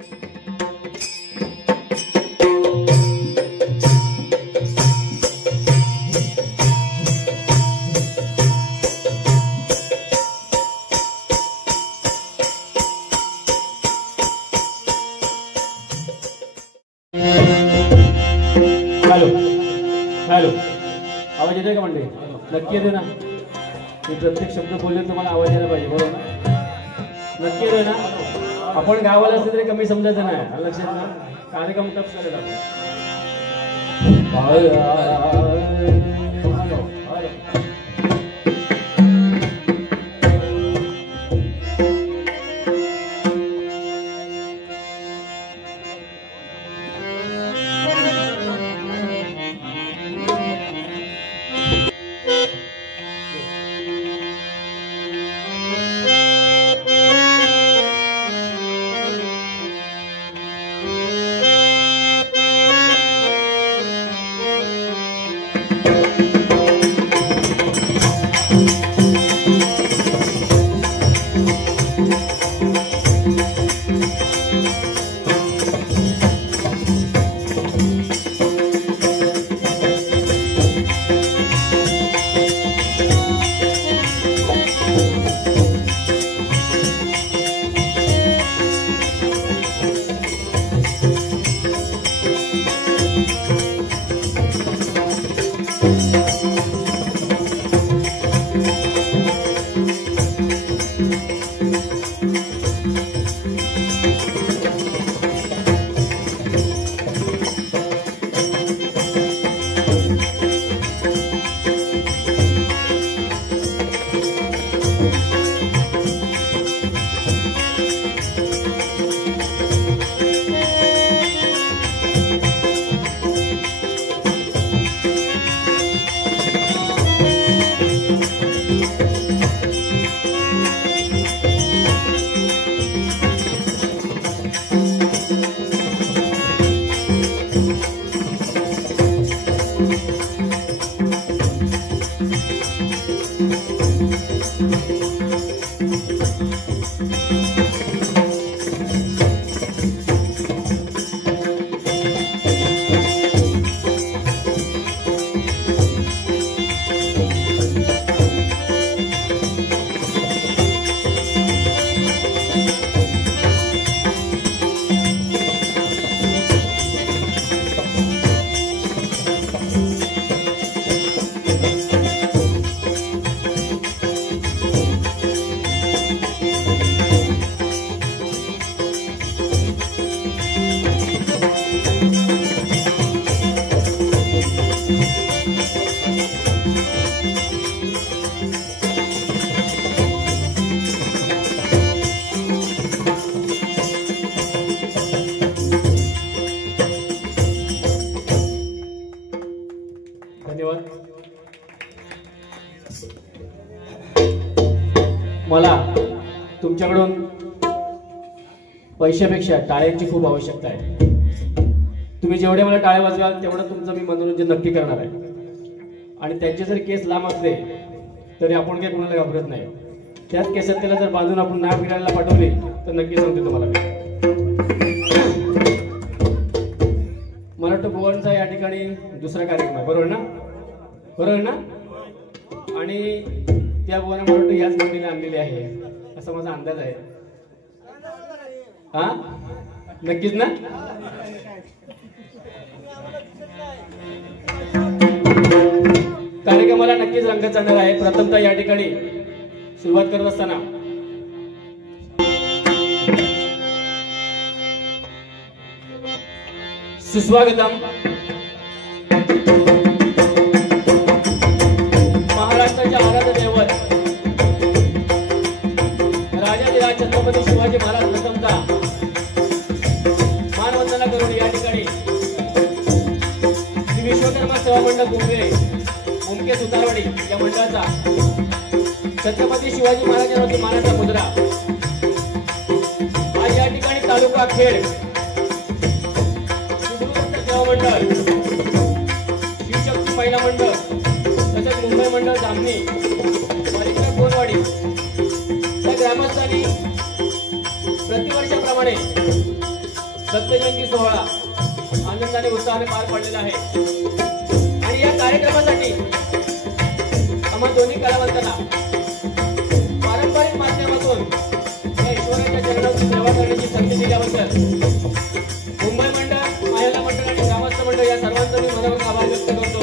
Hello, आवाज येतोय का म्हणते? नक्की येतोय ना? मी प्रत्येक शब्द बोलले तुम्हाला आवाज यायला पाहिजे, बरोबर ना? नक्की येतोय ना? आपण गावाला असलं तरी कमी समजायचं नाही, लक्षात ना? कार्यक्रम टप करेल आपण. मला तुमच्याकडून पैशापेक्षा टाळ्यांची खूप आवश्यकता आहे. तुम्ही जेवढे मला टाळे वाजवाल तेवढं तुमचं मी मनोरंजन नक्की करणार आहे. आणि त्यांचे जर केस लांब असले तरी आपण काही कोणाला घाबरत नाही. त्याच केसात त्याला जर बांधून आपण नाक फिरायला पाठवले तर नक्की सांगते तुम्हाला मी. मला वाटतं बुवांचा या ठिकाणी दुसरा कार्यक्रम आहे, बरोबर ना? बरोबर ना? आणि त्या बुवाने मला वाटतं याच मंडळीने आणलेली आहे असा माझा अंदाज आहे. हा, नक्कीच ना? कार्यक्रमाला नक्कीच रंग चढणार आहे. प्रथमतः या ठिकाणी सुरुवात करत असताना सुस्वागतम महाराष्ट्राच्या आराध्य दैवत राजाधिराज छत्रपती शिवाजी महाराज प्रथमतः मानवंदना करून या ठिकाणी श्री विश्वकर्मा सेवा मंडळ गुंगे उमके सुतारवाडी या मंडळाचा छत्रपती शिवाजी महाराजांवरती मानाचा मुद्रा आज या ठिकाणी तालुका खेड सेवा मंडळ शिवशक्ती महिला मंडळ तसेच मुंबई मंडळ धामणी मालिका कोरवाडी या ग्रामस्थांनी प्रतिवर्षाप्रमाणे सत्यजयंती सोहळा आनंदाने उत्साहाने पार पडलेला आहे आणि या कार्यक्रमासाठी आम्हा दोन्ही कलावंतांना पारंपरिक माध्यमातून या ईश्वराच्या चरणांची सेवा करण्याची संधी दिल्याबद्दल मुंबई मंडळ, मायला मंडळ आणि ग्रामस्थ मंडळ या सर्वांचा मी मनापासून आभार व्यक्त करतो।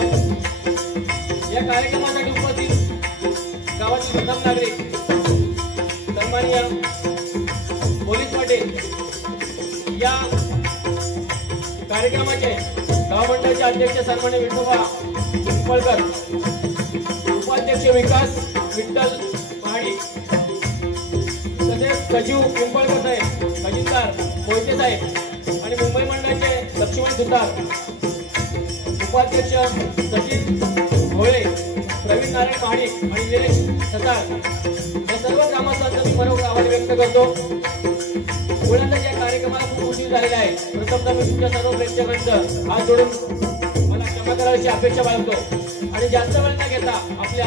या कार्यक्रमासाठी उपस्थित गावातील प्रथम नागरिक सन्माननीय पोलीस पाटील, या कार्यक्रमाचे गाव मंडळाचे अध्यक्ष सन्माननीय विठोबा पिंपळकर, उपाध्यक्ष विकास विठ्ठल पहाडी, तसेच सचिव पिंपळकर साहेब, खजिनदार मोहिते साहेब आणि मुंबई मंडळाचे लक्ष्मण सुतार, उपाध्यक्ष सचिन भोळे, प्रवीण नारायण पहाडी आणि निलेश सतार या सर्व ग्रामस्थांचा मी मनोभावे आभार व्यक्त करतो। मुळातच या कार्यक्रमाला खूप उशीर झालेला आहे। प्रथमतः मी तुमच्या सर्व प्रेक्षकांचं हात जोडून मला क्षमा करायची अपेक्षा बाळगतो आणि जास्त वेळ न घेता आपल्या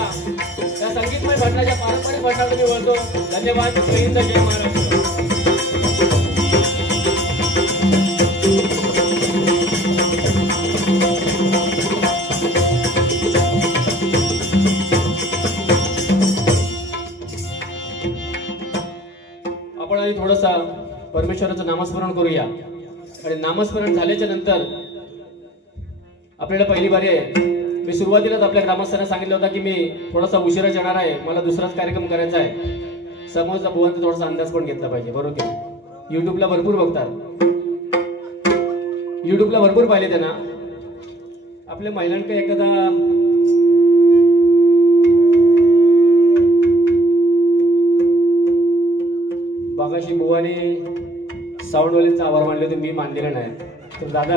या संगीतमय भजनाच्या पारंपरिक भजनाला मी वळतो। धन्यवाद। जय हिंद, जय महाराष्ट्र। आपण आधी थोडंसा परमेश्वराचं नामस्मरण करूया आणि नामस्मरण झाल्याच्या नंतर आपल्याला पहिली बारी आहे। मी सुरुवातीलाच आपल्या ग्रामस्थांना सांगितलं होतं की मी थोडासा उशिरा येणार आहे, मला दुसराच कार्यक्रम करायचा आहे। समोरचा भुवनचा थोडासा अंदाज पण घेतला पाहिजे, बरोबर की? युट्यूबला भरपूर बघतात, युट्यूबला भरपूर पाहिले त्यांना। आपल्या महिलांकडे एखादा बागाशी बुवाने साऊंडवाल्यांचा आभार मानले होते, मी मानलेला नाही। तर दादा,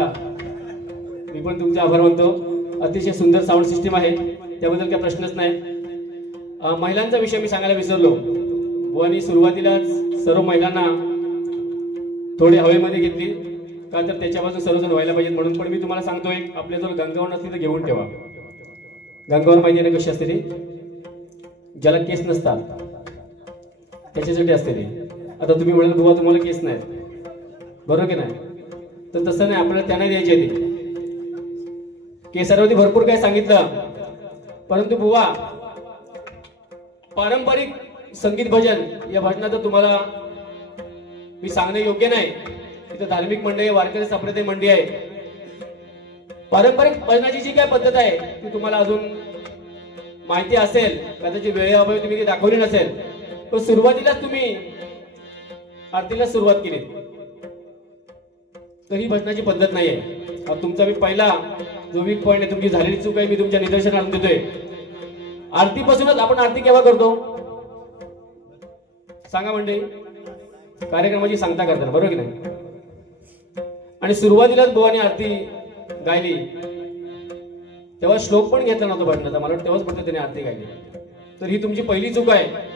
मी पण तुमचे आभार मानतो। अतिशय सुंदर साऊंड सिस्टीम आहे, त्याबद्दल काही प्रश्नच नाही। महिलांचा विषय मी सांगायला विसरलो। बुवानी सुरुवातीलाच सर्व महिलांना थोडी हवेमध्ये घेतली का तर त्याच्यापासून सर्वजण व्हायला पाहिजेत म्हणून। पण मी तुम्हाला सांगतोय, आपल्याजवळ गंगावर नसली तर घेऊन ठेवा। गंगावर माहिती आहे ना कशी असते ती? ज्याला केस नसतात त्याच्यासाठी असते ती। आता तुम्ही म्हणाल बुवा तुम्हाला केस नाही, बरोबर की नाही? तर तसं नाही, आपल्याला त्यांना द्यायची ती केसारवरती भरपूर काही सांगितलं, परंतु बुवा पारंपरिक संगीत भजन या भजनाचं तुम्हाला मी सांगणे योग्य नाही। इथं धार्मिक मंडळी, वारकरी संप्रदाय मंडळी आहे। पारंपरिक भजनाची जी काय पद्धत आहे ती तुम्हाला अजून माहिती असेल, कदाचित वेळेअभावी तुम्ही ती दाखवली नसेल, पण सुरुवातीलाच तुम्ही आरतीला सुरुवात केली तर ही भजनाची पद्धत नाहीये। अब तुमचा मी पहिला जो वीक पॉइंट आहे, तुमची झालेली चूक आहे, मी तुमच्या निदर्शनास आणून देतोय। आरतीपासूनच आपण आरती केव्हा करतो सांगा मंडळी? कार्यक्रमाची सांगता करताना, बरोबर की नाही? आणि सुरुवातीलाच बुवानी आरती गायली तेव्हा श्लोक पण घेतला नव्हता भजनाचा, मला तेव्हाच फक्त त्याने आरती गायली। तर ही तुमची पहिली चूक आहे।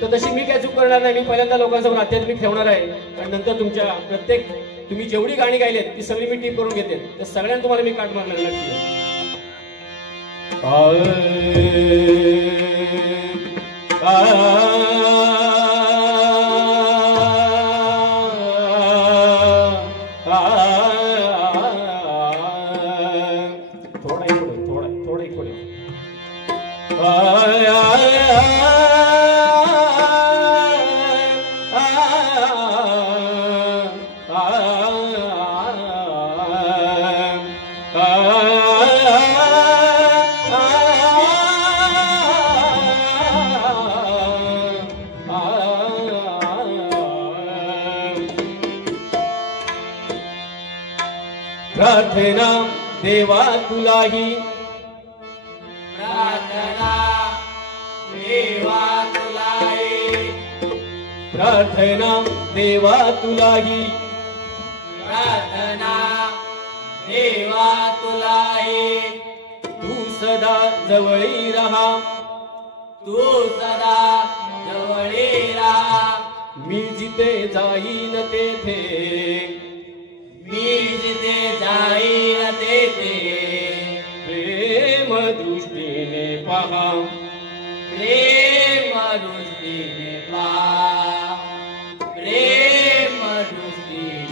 तर तशी मी काय चूक करणार नाही, मी पहिल्यांदा लोकांसमोर आध्यात्मिक ठेवणार आहे आणि नंतर तुमच्या प्रत्येक तुम्ही जेवढी गाणी गायलेत ती सगळी मी टीप करून घेते, तर सगळ्यांना तुम्हाला मी काट मारणार नक्की। थोडा एक पुढे प्रार्थना देवा तुलाही, प्रार्थना देवा तुलाही, प्रार्थना देवा तुलाही, प्रार्थना देवा तुलाही। तू सदा जवळी रहा, तू सदा जवळी राहा, मी जिथे जाईन तेथे, मी जिथे जाईन तेथे प्रेम दृष्टीने पहा, प्रेम दृष्टीने पहा, प्रेम दृष्टीने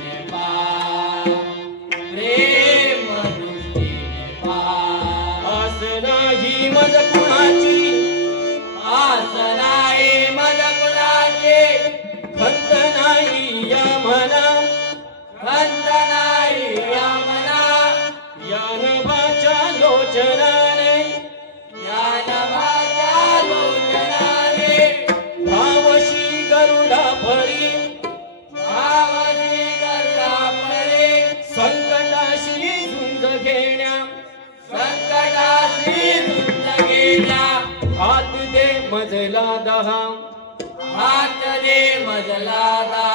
मजला दहा हात दे मजला दहा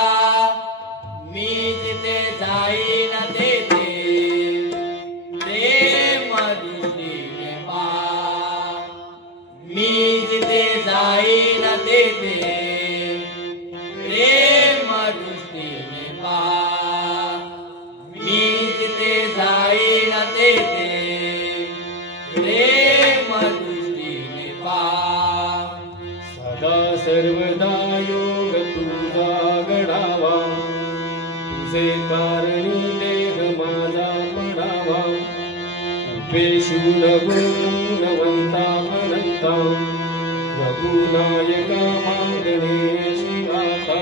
मी जिथे जाईन तेथे प्रेम दृष्टीने पहा मी जिथे जाईन तेथे प्रेम दृष्टीने पहा मी जिथे जाईन तेथे प्रेम दृष्टीने पहा सदा सर्वदा योग तुझा घडावा तुझे कारणी देह माझा पडावा उपेशून गुणवंता अनंता रघुनायका मागणे शिवाता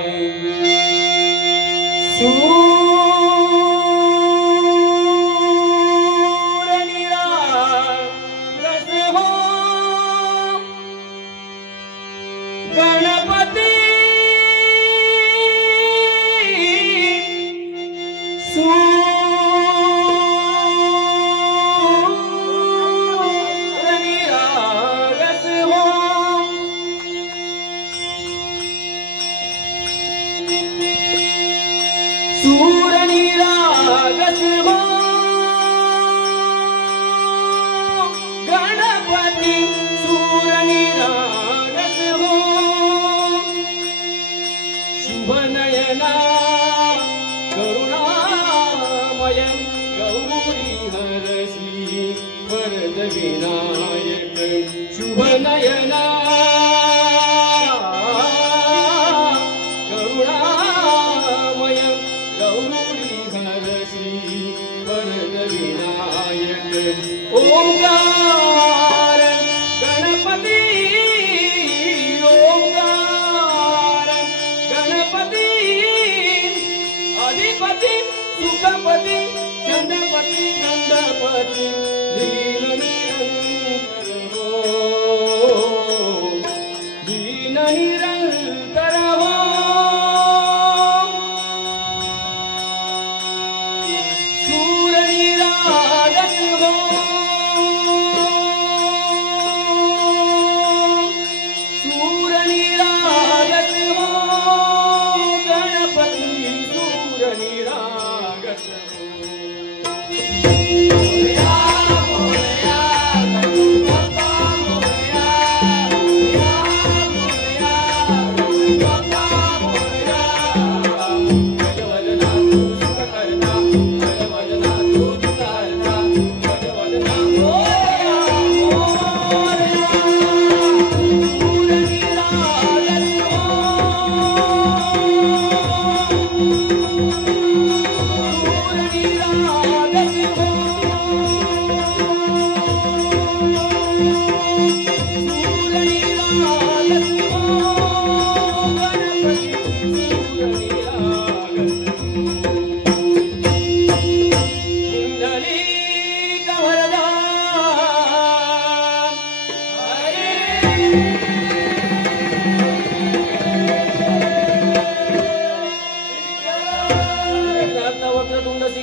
गणपती शुभनयना करुणामय गौरी हरसी वरद विनायक शुभनयना करुणामय गौरी हरसी वरद विनायक ओंकार गणपती अधिपति सुखपति चंद्रपति गंधपति दीन निरंतर हो दीन निरंतर हो सूर निरागस हो सूर निरागस हो निरागस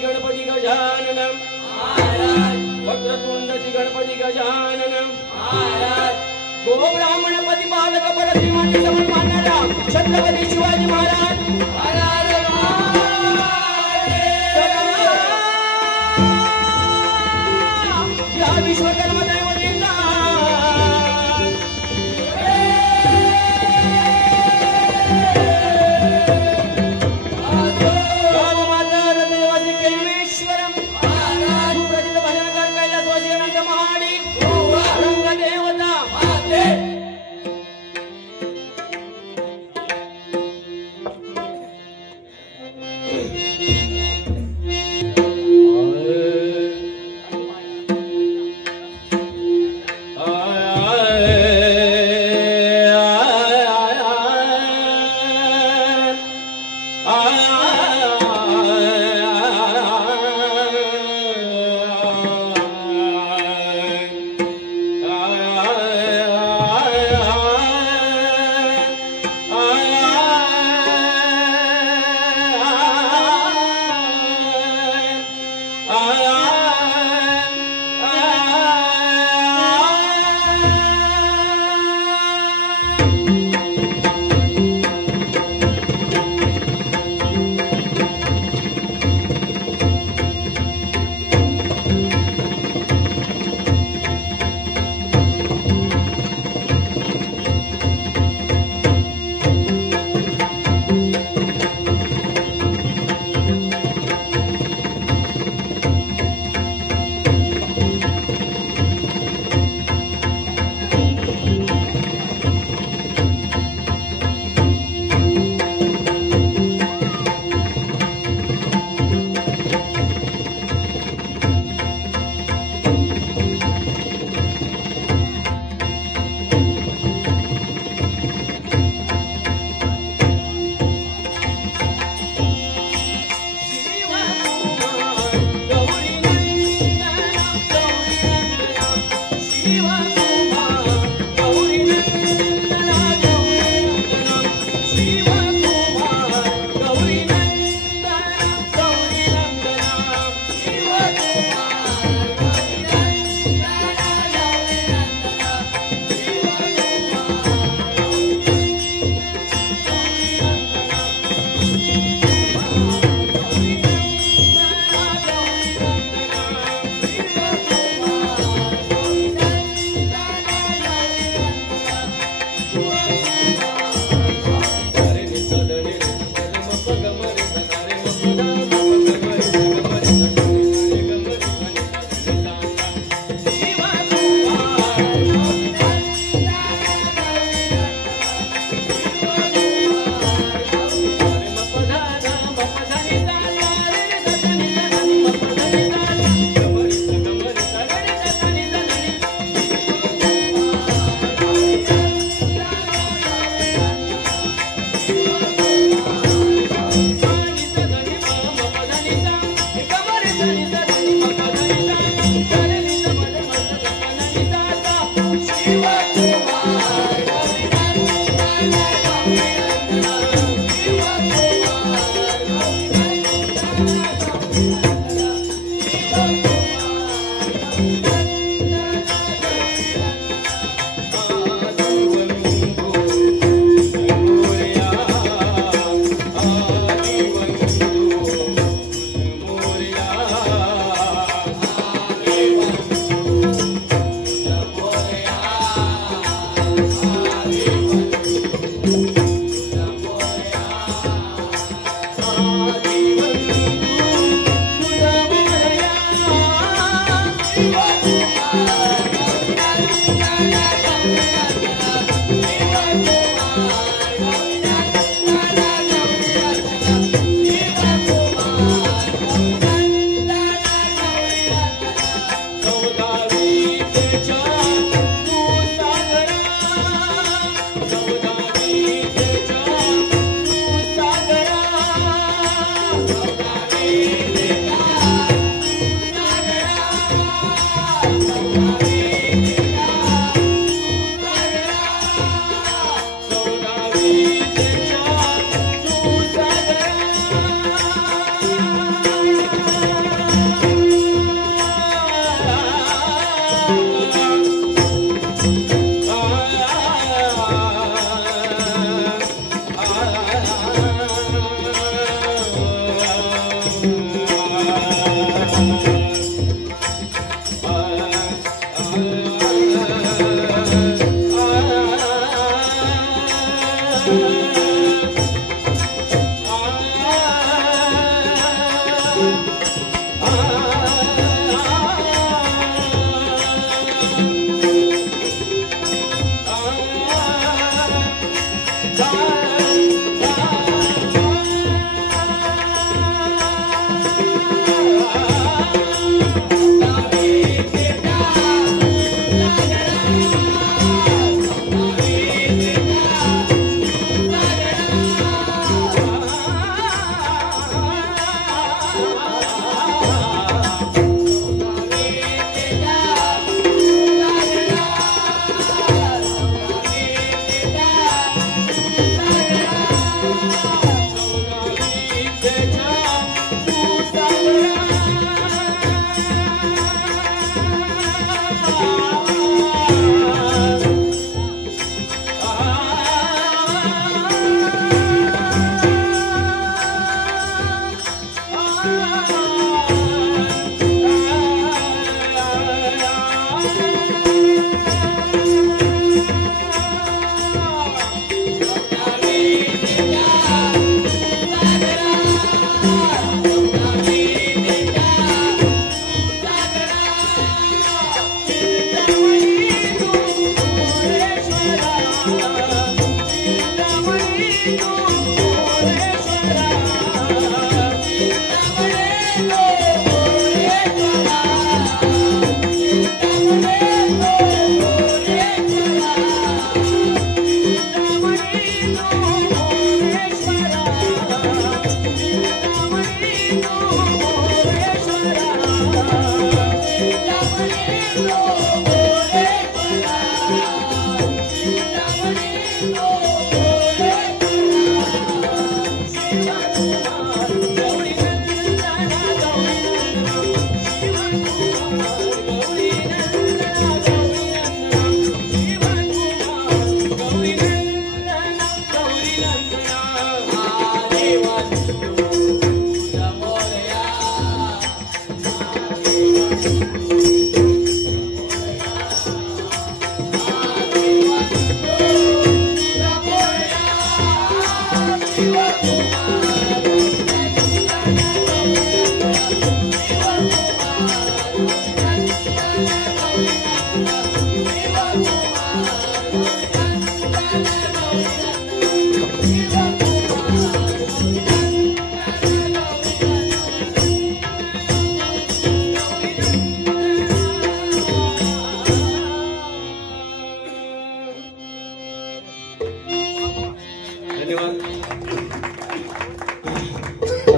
गणपती गजानन वक्रतुंड श्री गणपती गजानन गो ब्राह्मण प्रतिपालक परश्रीमाते समन मानणारा छत्रपती शिवाजी महाराज या विश्वकर्मा दैवतेचा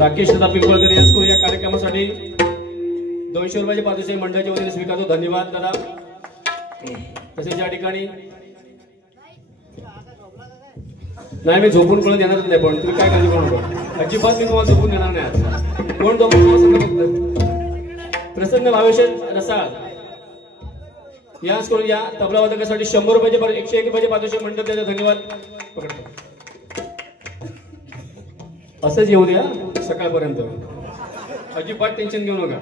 राकेश दादा पिंपळकर यांचं या कार्यक्रमासाठी 200 रुपयाचे पारितोषिक मंडळाच्या वतीने स्वीकारतो. धन्यवाद दादा. तसेच या ठिकाणी नाही मी झोपून पळत येणारच नाही, पण तुम्ही काय काळजी करू नका, अजिबात मी तुम्हाला झोपून येणार नाही. कोण दोघं फक्त प्रसन्न भावेश रसाळ याच करून या तबला वादकासाठी 100 रुपयाचे 101 रुपयाचे पारितोषिक म्हणतात. त्याचा धन्यवाद. पकडतो असंच येऊ द्या सकाळपर्यंत, अजिबात टेन्शन घेऊ नका.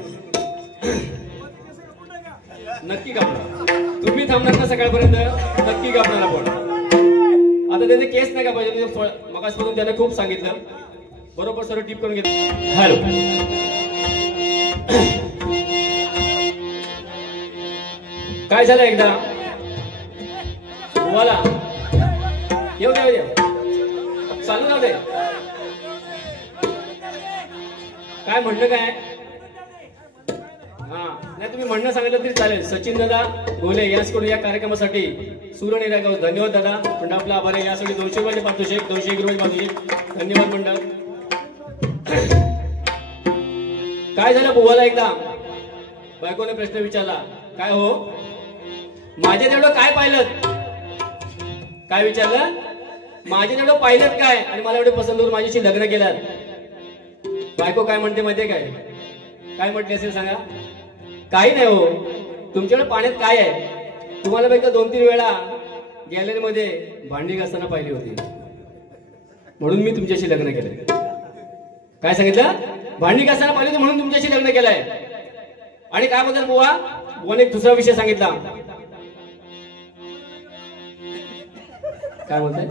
नक्की कापणार तुम्ही, थांबणार ना सकाळपर्यंत, नक्की कापणार आपण. आता त्याचे केस नाही का पाहिजे, मगासपासून त्याने खूप सांगितलं, बरोबर सर्व टीप करून घेतलं. हॅलो काय झालं एकदा बोला येऊ दे चालू जाऊ दे. काय म्हणणं काय? हा नाही तुम्ही म्हणणं सांगितलं तरी चालेल. सचिन दादा गोले याचकडून या कार्यक्रमासाठी सूर्यनिरागाव धन्यवाद दादा. मंडळ आपला आभार आहे. यासाठी 200 रुपयाचे पारितोषिक, 201 रुपयाचे पारितोषिक. धन्यवाद मंडळ. काय झालं बुवाला एकदा बायकोने प्रश्न विचारला, काय हो माझ्या तेवढं काय पाहिलं? काय विचारलं? माझ्या तेवढं पाहिलं काय आणि मला एवढे पसंत होऊन माझ्याशी लग्न केलं? बायको काय म्हणते माहितीये काय? काय म्हटले असेल सांगा? काही नाही हो, तुमच्याकडे पाण्यात काय आहे? तुम्हाला फक्त 2-3 वेळा गॅलरी मध्ये भांडी घासताना पाहिली होती म्हणून मी तुमच्याशी लग्न केलंय. काय सांगितलं? भांडी घासताना पाहिली होती म्हणून तुमच्याशी लग्न केलंय. आणि काय बोलतात बुवा? बुवाने एक दुसरा विषय सांगितला. काय बोलताय?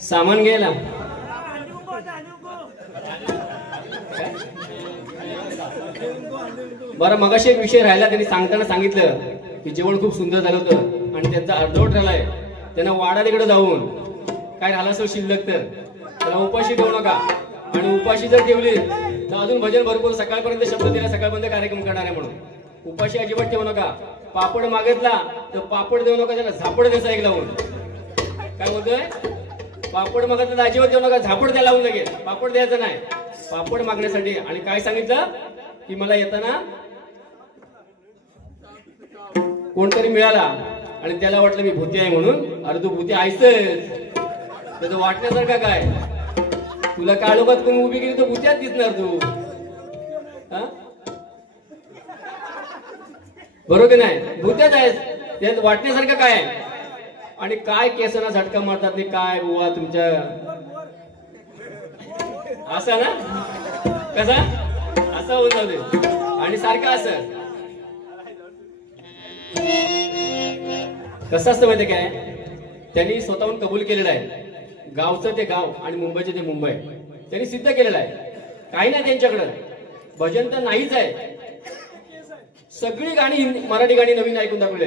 सामान घ्यायला. बरं मगाशी एक विषय राहिला, त्यांनी सांगताना सांगितलं की जेवण खूप सुंदर झालं होतं आणि त्यांचा अर्धवट राहिलाय. त्यांना वाडा तिकडे जाऊन काय राहिला असेल शिल्लक तर त्याला उपाशी ठेवू नका. आणि उपाशी जर ठेवली तर अजून भजन भरपूर सकाळपर्यंत शब्द दिला, सकाळपर्यंत कार्यक्रम करणार आहे म्हणून. उपाशी अजिबात ठेवू नका. पापड मागितला तर पापड देऊ नका, त्याला झापड द्यायचा एक लावून. काय बोलतोय? पापड मागितला तर अजिबात देऊ नका, झापड द्या लावून लगेच. पापड द्यायचं नाही पापड मागण्यासाठी. आणि काय सांगितलं की मला येताना कोणतरी मिळाला आणि त्याला वाटलं मी भूती आहे म्हणून. अरे तू भूती आहेस, त्याचं वाटण्यासारखं काय? तुला काळोखात कोण उभी केली तर भूत्यात दिसणार तू. बरोबर की नाही? भूत्याच आहेस, त्यात वाटण्यासारखं काय? आणि काय केसांना झटका मारतात नाही काय बुवा तुमच्या असा ना कसा असा होऊन जाऊ दे. आणि सारखं असं कसं असतं माहिती काय? त्यांनी स्वतःहून कबूल केलेलं आहे. गावचं ते गाव आणि मुंबईचे ते मुंबई त्यांनी सिद्ध केलेलं आहे. काही नाही त्यांच्याकडं, भजन तर नाहीच आहे. सगळी गाणी मराठी गाणी नवीन ऐकून दाखवले.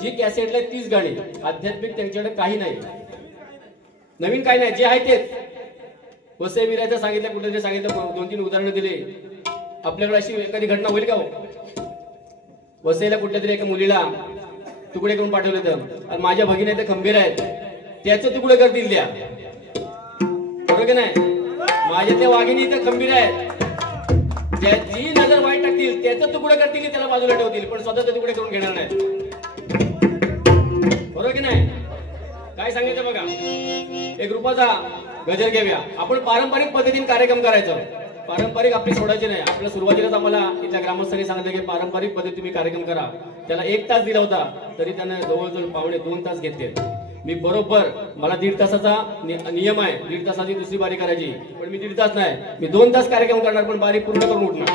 जी कॅसेटला 30 गाणी आध्यात्मिक, त्यांच्याकडे काही नाही, नवीन काही नाही. जे आहे तेच. वसई विरायचं सांगितलं, कुठे सांगितलं, 2-3 उदाहरणं दिले. आपल्याकडे अशी एखादी घटना होईल का हो? वसईला कुठल्या तरी एका मुलीला तुकडे करून पाठवले तर माझ्या भगिनी तर खंबीर आहेत, त्याचे तुकडे करतील द्या. बरोबर की नाही? माझ्या त्या वाघिणी तर खंबीर आहेत, जी नजर वाईट टाकतील त्याचं तुकडे करतील, त्याला बाजूला ठेवतील, पण स्वतःचे तुकडे करून घेणार नाही. बरोबर की नाही? काय सांगायचं बघा. एक रूपाचा गजर घेऊया आपण. पारंपरिक पद्धतीने कार्यक्रम करायचा. पारंपरिक आपली सोडायची नाही. आपल्या सुरुवातीलाच आम्हाला इथल्या ग्रामस्थांनी सांगितलं की पारंपरिक पद्धती तुम्ही कार्यक्रम करा. त्याला 1 तास दिला होता तरी त्यानं जवळजवळ 1.5-2 तास घेतले. मी बरोबर, मला 1.5 तासाचा नियम आहे. 1.5 तासाची दुसरी बारी करायची, पण मी 1.5 तास नाही, मी 2 तास कार्यक्रम करणार, पण बारी पूर्ण करून उठणार.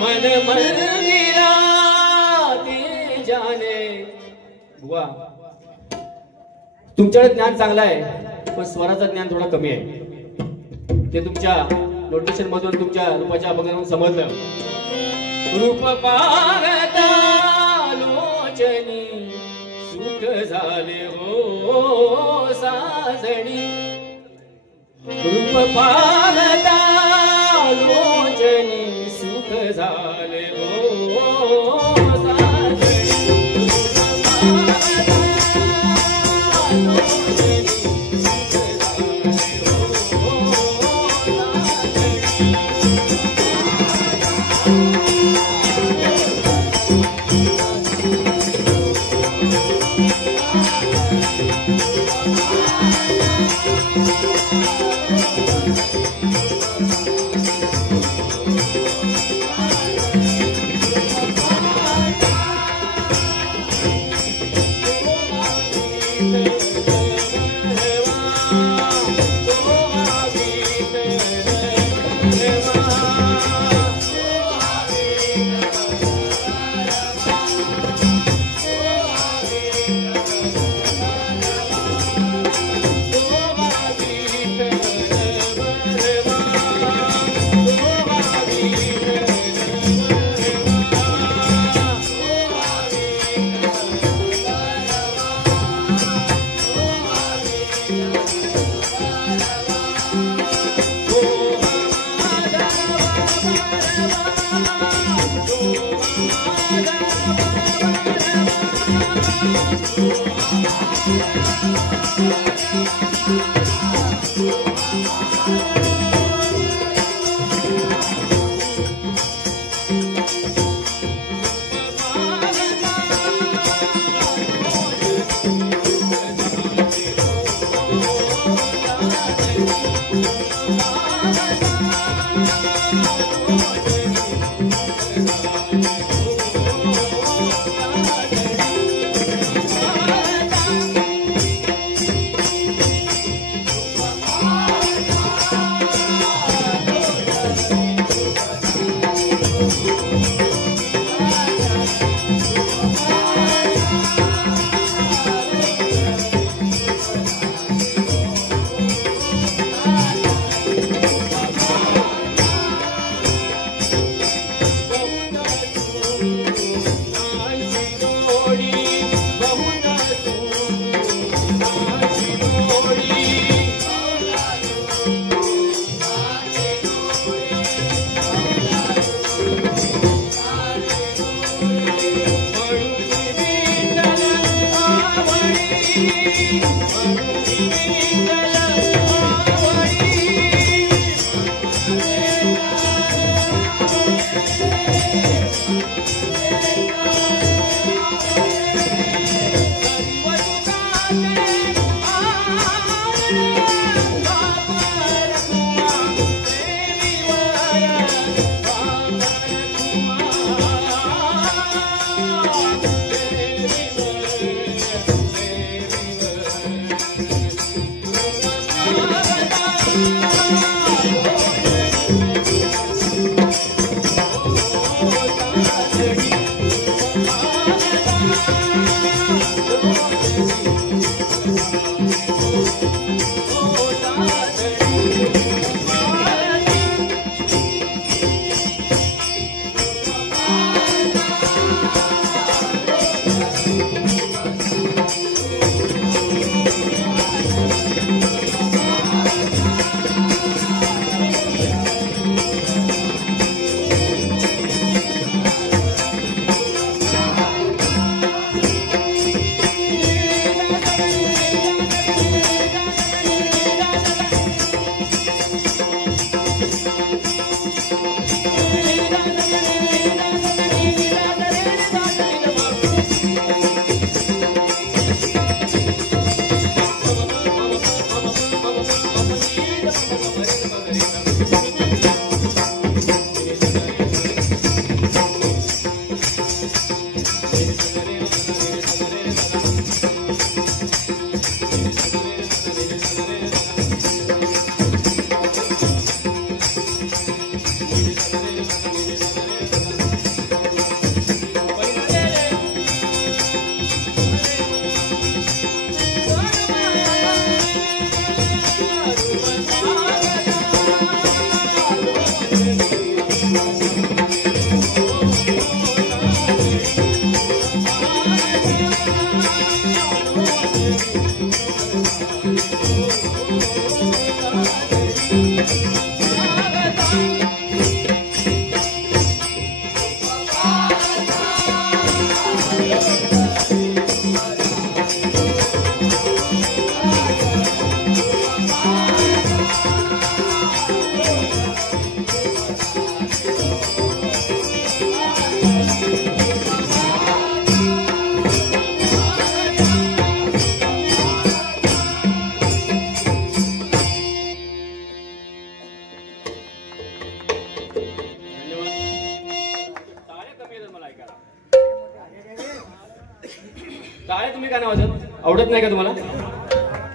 मन मंदिरा ते जाणे. बुवा तुमच्याकडे ज्ञान चांगलं आहे, पण स्वराचं ज्ञान थोडं कमी आहे. ते तुमच्या नोटेशन मधून, तुमच्या रूपाच्या अभंगातून समजलं. रूप पाहता लोचनी सुख झाले हो साजणी. रूप पाहता लोचनी सुख झाले हो साजणी. आवडत नाही का तुम्हाला?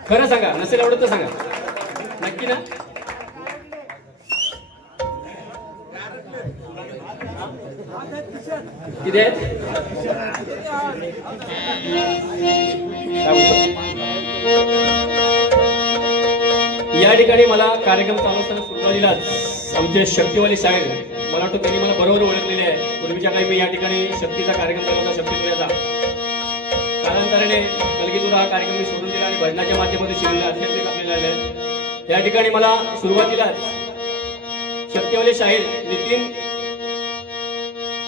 खरं सांगा, नसेल आवडत तर सांगा. नक्की ना? किती आहेत? या ठिकाणी मला कार्यक्रम चालू असताना सुरुवातीलाच आमचे शक्तीवाली साहेब, मला वाटतं त्यांनी मला बरोबर ओळखलेले आहे. पूर्वीच्या काही मी या ठिकाणी शक्तीचा कार्यक्रम केला होता, शक्तीपुऱ्याचा. कालांतराने कलगीतुरा हा कार्यक्रम मी सोडून दिला आणि भजनाच्या माध्यमातून शिरले अत्यंत आपल्याला आले. या ठिकाणी मला सुरुवातीलाच शक्तीवाले शाहीर नितीन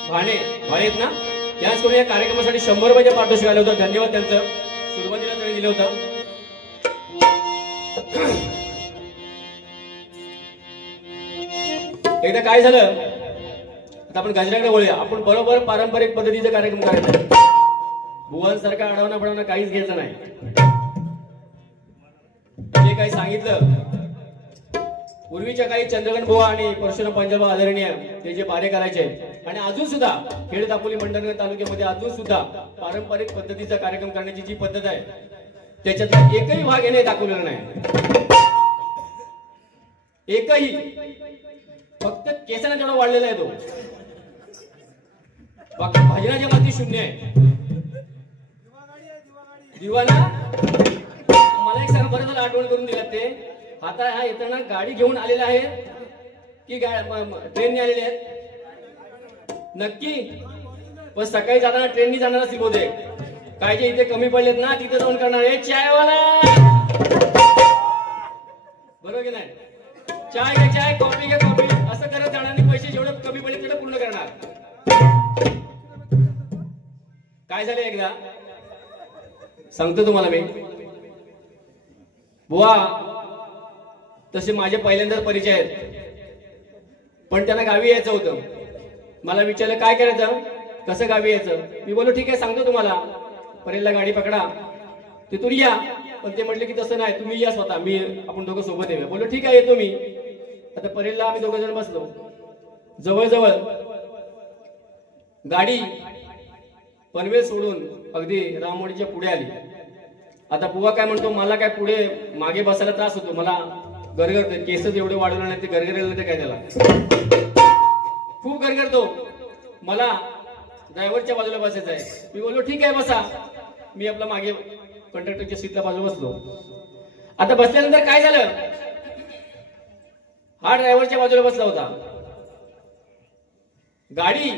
भाणे आहेत ना, त्याच करून या कार्यक्रमासाठी 100 रुपयाच्या पारितोषिक आलं होतं. धन्यवाद त्यांचं. सुरुवातीला त्यांनी दिलं होतं. एकदा काय झालं, आता आपण गजऱ्याकडे वळूया. आपण बरोबर पारंपरिक पद्धतीचा कार्यक्रम करायचा. बुवांसारखा अडवणं पडवणं काहीच घ्यायचं नाही. जे काही सांगितलं पूर्वीच्या काही चंद्रकांत बुवा आणि परशुराम पंजाबा आदरणीय ते जे बारे करायचे, आणि अजून सुद्धा खेड दापोली मंडणगड तालुक्यामध्ये अजून सुद्धा पारंपरिक पद्धतीचा कार्यक्रम करण्याची जी पद्धत आहे त्याच्यातला एकही भाग याने दाखवलेला नाही. एकही. फक्त केसाने तेवढा वाढलेला आहे तो. फक्त भजनाच्या बाबतीत शून्य आहे. दिवाना मला एक सांग, बरं झालं आठवण करून दिलं ते. आता हा येताना गाडी घेऊन आलेले आहेत की ट्रेनने आलेले आहेत? नक्की? पण सकाळी जाताना ट्रेननी जाणार असतील बहुतेक. काय जे इथे कमी पडलेत ना तिथे जाऊन करणार आहे चायवाला. बरोबर की नाही? चाय घ्या चाय, कॉफी घ्या कॉफी, असं करत जाणार. पैसे जेवढे कमी पडले तेवढे पूर्ण करणार. काय झालं एकदा सांगतो तुम्हाला मी. बुवा तसे माझे पहिल्यांदाच परिचय आहेत, पण त्यांना गावी यायचं होतं. मला विचारलं काय करायचं, कसं गावी यायचं. मी बोललो ठीक आहे सांगतो तुम्हाला. परेलला गाडी पकडा, तिथून या. पण ते म्हटले की तसं नाही, तुम्ही या स्वतः, आपण दोघं सोबत येऊया. बोललो ठीक आहे येतो मी. आता परेलला आम्ही दोघं जण बसलो. जवळजवळ गाडी पनवेल सोडून अगदी रामवाडीच्या पुढे आली. आता बुवा काय म्हणतो, मला काय पुढे मागे बसायला त्रास होतो, मला गरगरते, केसच एवढे वाढवलं नाही ते गरगरेल ते काय त्याला खूप गरगरतो. मला ड्रायव्हरच्या बाजूला बसायचं आहे. मी बोललो ठीक आहे बसा. मी आपला मागे कंडक्टरच्या सीटला बाजूला बसलो. आता बसल्यानंतर काय झालं, हा ड्रायव्हरच्या बाजूला बसला होता. गाडी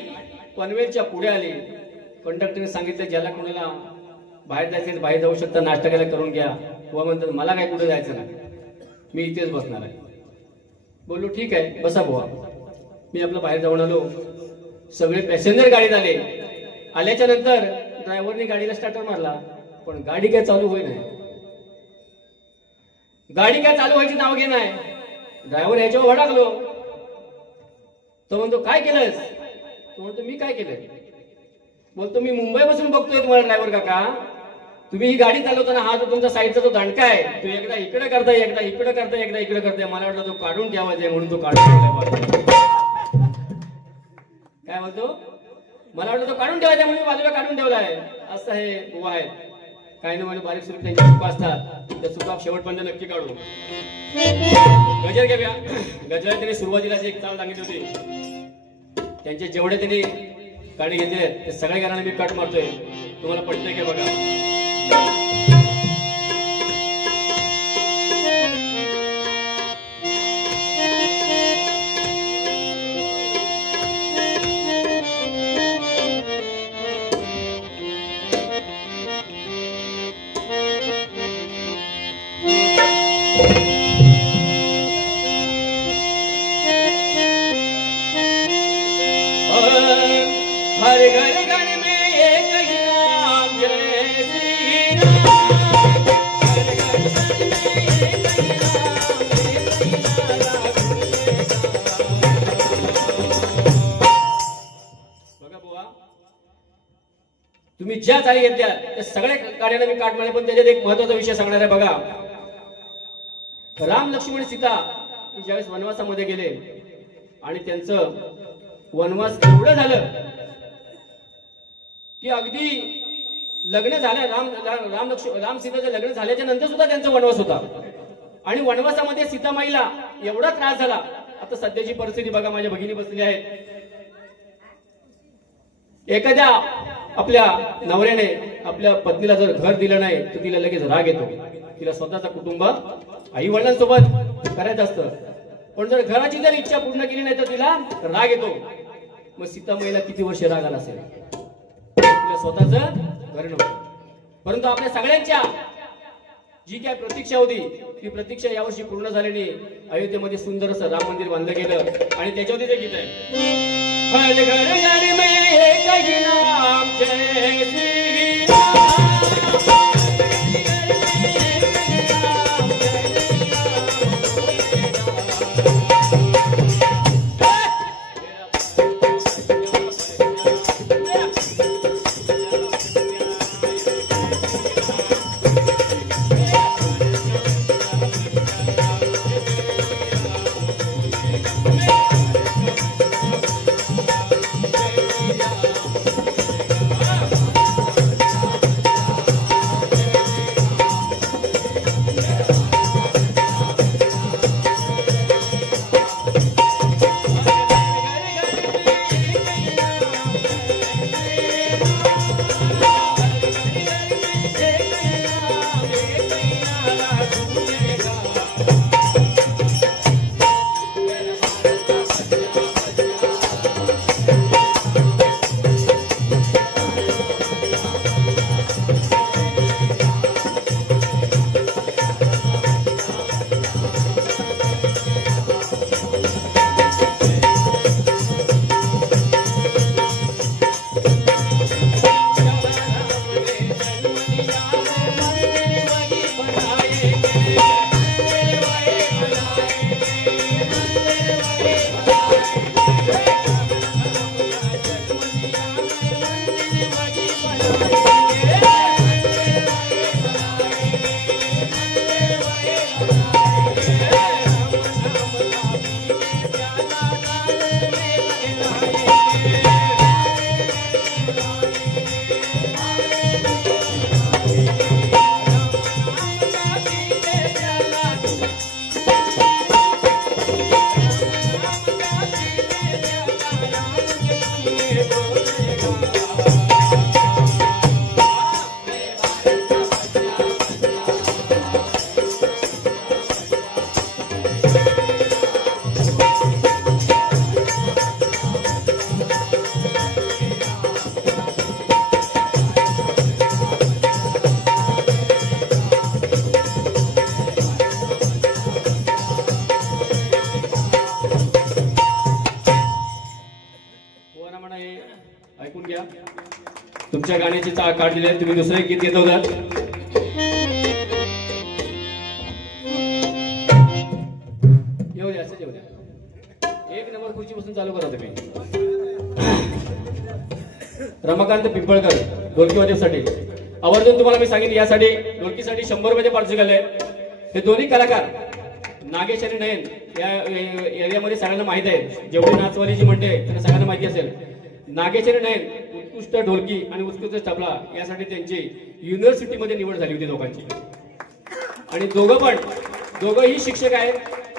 पनवेलच्या पुढे आली. कंडक्टरने सांगितलं ज्याला कोणाला बाहेर जायचं बाहेर जाऊ शकता, नाश्ता करायला करून घ्या. बुवा म्हणतात मला काय कुठे जायचं नाही, मी इथेच बसणार आहे. बोललो ठीक आहे बसा बुवा. मी आपलं बाहेर जाऊन आलो. सगळे पॅसेंजर गाडीत आले. आल्याच्या नंतर ड्रायव्हरने गाडीला स्टार्टर मारला, पण गाडी काय चालू होई नाही. गाडी काय चालू व्हायची नाव घे नाही. ड्रायव्हर याच्यावर भडकलो. तो म्हणतो काय केलंस? तो म्हणतो मी काय केलंय? बोलतो मी मुंबई बसून बघतोय तुम्हाला ड्रायव्हर काका, तुम्ही ही गाडी चालवताना हा जो तुमचा साईडचा जो दणका आहे तो एकदा इकडे करताय, एकदा इकडे करताय, एकदा इकडे करताय. मला वाटलं तो काढून ठेवायचा म्हणून तो काढून ठेवलाय. काय म्हणतो? मला वाटलं तो काढून ठेवायचा म्हणून बाजूला काढून ठेवलाय. असं हे बुवा आहेत. काही ना मला बारीक सुरू त्यांच्या चुका असतात, त्या चुका शेवटपर्यंत नक्की काढू. गजर घ्या. गजरात त्यांनी सुरुवातीलाच एक चाल सांगितली होती. त्यांचे जेवढे त्यांनी गाडी घेतले ते सगळ्या गाण्यांना मी कट मारतोय. तुम्हाला पटतंय का बघा. हर घर घर में एक ही नाम जय श्री राम. हर घर घर में एक ही नाम. बघा बुवा, तुम्ही ज्या चाली घेतल्या त्या सगळ्या गाड्यांना मी काट मारले, पण त्याच्यात एक महत्वाचा विषय सांगणार आहे. बघा, राम लक्ष्मण सीता ज्यावेळेस वनवासामध्ये गेले आणि त्यांचं वनवास एवढं झालं की अगदी लग्न झालं राम सीताचं लग्न झाल्याच्या नंतर सुद्धा त्यांचा वनवास होता आणि वनवासामध्ये सीतामाईला एवढा त्रास झाला. आता सध्याची परिस्थिती बघा, माझ्या भगिनी बसलेल्या आहेत. एखाद्या आपल्या नवऱ्याने आपल्या पत्नीला जर घर दिलं नाही तर तिला लगेच राग येतो. तिला स्वतःचं कुटुंब आई वडिलांसोबत करायचं असतं, पण जर घराची जर इच्छा पूर्ण केली नाही तर तिला राग येतो. मग सीतामाईला किती वर्ष राग आला असेल, तिला स्वतःचं घर नव्हतं. परंतु आपल्या सगळ्यांच्या जी काय प्रतीक्षा होती ती प्रतीक्षा यावर्षी पूर्ण झाल्याने अयोध्येमध्ये सुंदर असं राम मंदिर बांधलं गेलं आणि त्याच्यामध्ये ते गीत आहे, हर घर घर में एक ही नाम जय श्री राम. तुमच्या गाण्याची चाळ काढलेली आहे. तुम्ही दुसरं गीत घेत होता. येऊ द्या, असं येऊ द्या. एक नंबर खुर्ची बसून चालू करा तुम्ही. रमाकांत पिंपळकर ढोलकीवादनासाठी आवर्जून तुम्हाला मी सांगितलं, यासाठी ढोलकीसाठी 100 रुपयाचे पार्सल झाले. हे दोन्ही कलाकार नागेश आणि नयन या एरियामध्ये सगळ्यांना माहित आहे. जेवढी नाचवाली जी म्हणते त्यांना सगळ्यांना माहिती असेल. नागेश आणि नयन उत्कृष्ट ढोलकी आणि उत्कृष्ट तबला यासाठी त्यांची युनिव्हर्सिटीमध्ये निवड झाली होती दोघांची. आणि दोघंही शिक्षक आहेत.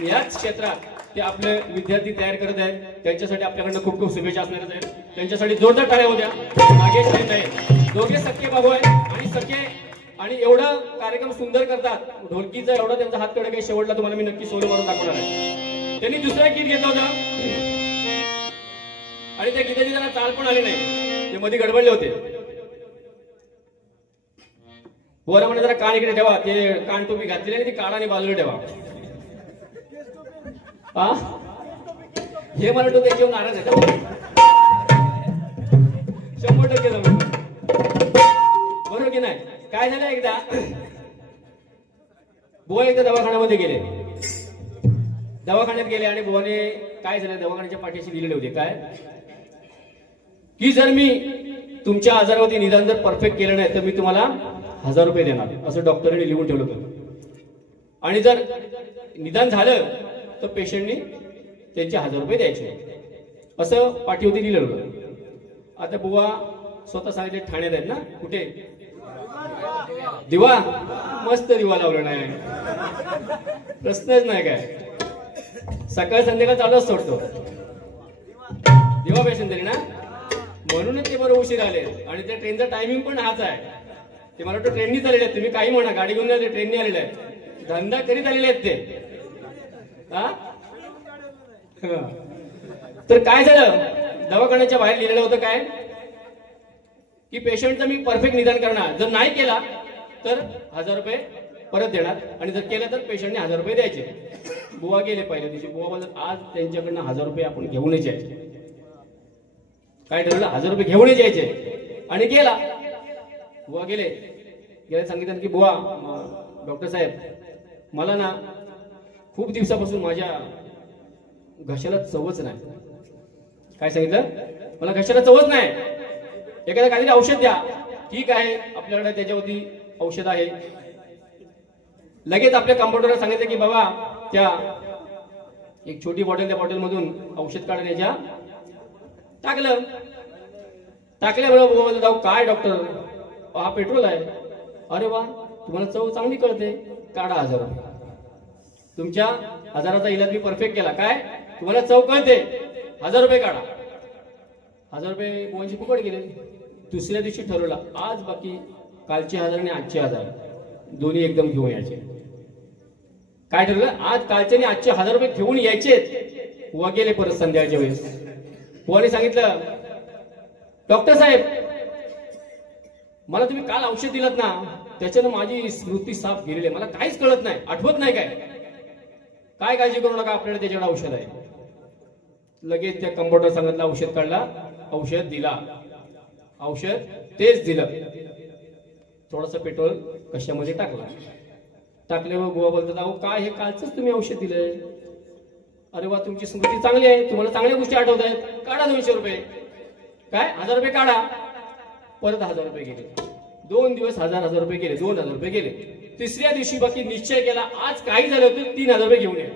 याच क्षेत्रात ते आपले विद्यार्थी तयार करत आहेत. त्यांच्यासाठी आपल्याकडनं खूप खूप शुभेच्छा असणारच आहेत. त्यांच्यासाठी जोरदार टाळ्या होत्या. नागेश आणि नयन दोघे सख्खे बाबू आहेत आणि सख्खे आणि एवढा कार्यक्रम सुंदर करतात. ढोलकीचा एवढा त्यांचा हात कडे काही शेवटला तुम्हाला मी नक्की सोलो मारून दाखवणार आहे. त्यांनी दुसरं गीत घेतलं होतं आणि त्या गीताची त्यांना चाल पण आली नाही. ते मध्ये गडबडले होते. बोरा म्हणे जरा कान इकडे ठेवा, ते कान टोपी घातलेली आणि ती कानाने बाजूला ठेवा. हा हे मला वाटतं त्याच्यावर नाराज आहे. 100% जमलं बरोबर की नाही. काय झालं, एकदा बुवा एकदा दवाखान्यामध्ये गेले. दवाखान्यात गेले आणि बुवाने काय झालं, दवाखान्याच्या पाठीशी दिलेले होते काय की जर मी तुमच्या आजारावरती निदान जर परफेक्ट केलं नाही तर मी तुम्हाला 1000 रुपये देणार, असं डॉक्टरांनी लिहून ठेवलं होतं. आणि जर निदान झालं तर पेशंटनी त्यांचे 1000 रुपये द्यायचे, असं पाठीवरती लिहिलं होतं. आता बुवा स्वतः सांगितले ठाण्यात आहेत ना, कुठे दिवा मस्त दिवा लावला नाही, प्रश्नच नाही काय. सकाळ संध्याकाळ चालूच सोडतो दिवा पेशंट तरी ना, म्हणूनच ते बरं उशीर आले. आणि त्या ट्रेनचा टायमिंग पण हाच आहे. ते मला वाटतं ट्रेननी आलेले आहेत. तुम्ही काही म्हणा, गाडी घेऊन आले, ट्रेननी आलेले आहेत, धंदा करीत आलेले आहेत ते. तर काय झालं, दवाखान्याच्या बाहेर लिहिलेलं होतं काय की पेशंटचं मी परफेक्ट निदान करणार, जर नाही केला तर 1000 रुपये परत देणार, आणि जर केलं तर पेशंटने 1000 रुपये द्यायचे. बुवा गेले पहिल्या दिवशी. बुवा बोलत आज त्यांच्याकडनं 1000 रुपये आपण घेऊनच यायचे. काय ठरवलं, 1000 रुपये घेऊनच यायचे. आणि गेला बुवा, गेले सांगितलं की बुवा डॉक्टर साहेब मला ना खूप दिवसापासून माझ्या घशाला चवच नाही. काय सांगितलं, मला घशाला चवच नाही, एखाद्या काहीतरी औषध द्या. ठीक आहे, आपल्याकडे त्याच्यावरती औषध आहे. लगेच आपल्या कॉम्प्युटरला सांगितलं की बाबा त्या एक छोटी बॉटल, त्या बॉटल मधून औषध काढण्याच्या टाकल्याबरोबर जाऊ, काय डॉक्टर हा पेट्रोल आहे. अरे वा, तुम्हाला चव चांगली कळते, काढा 1000 रुपये. तुमच्या आजाराचा इलाज मी परफेक्ट केला. काय तुम्हाला चव कळते, 1000 रुपये काढा. 1000 रुपये बुवांची फुकट गेले. दुसऱ्या दिवशी ठरवलं, आज बाकी कालचे 1000 आणि आजचे 1000 दोन्ही एकदम घेऊन यायचे. काय ठरवलं, आज कालचे आणि आजचे 1000 रुपये घेऊन यायचेच. बुवा गेले परत संध्याकाळच्या वेळेस. बुवाने सांगितलं, डॉक्टर साहेब मला तुम्ही काल औषध दिलं ना, त्याच्यानं माझी स्मृती साफ गेलेली आहे, मला काहीच कळत नाही, आठवत नाही. काय काळजी करू नका, आपल्याकडे त्याच्याकडे औषध आहे. लगेच त्या कम्प्युटर सांगितलं, औषध काढला, औषध दिला, औषध तेच दिलं. थोडस पेट्रोल कशामध्ये टाकल्यावर बुवा बोलतात, अहो काय हे कालच तुम्ही औषध दिलंय. अरे वा, तुमची स्मृती चांगली आहे, तुम्हाला चांगल्या गोष्टी आठवत आहेत, काढा 200 रुपये. काय 1000 रुपये काढा. परत 1000 रुपये गेले. 2 दिवस 1000 रुपये गेले, 2000 रुपये गेले. तिसऱ्या दिवशी बाकी निश्चय केला, आज काही झालं होतं 3000 रुपये घेऊन ये.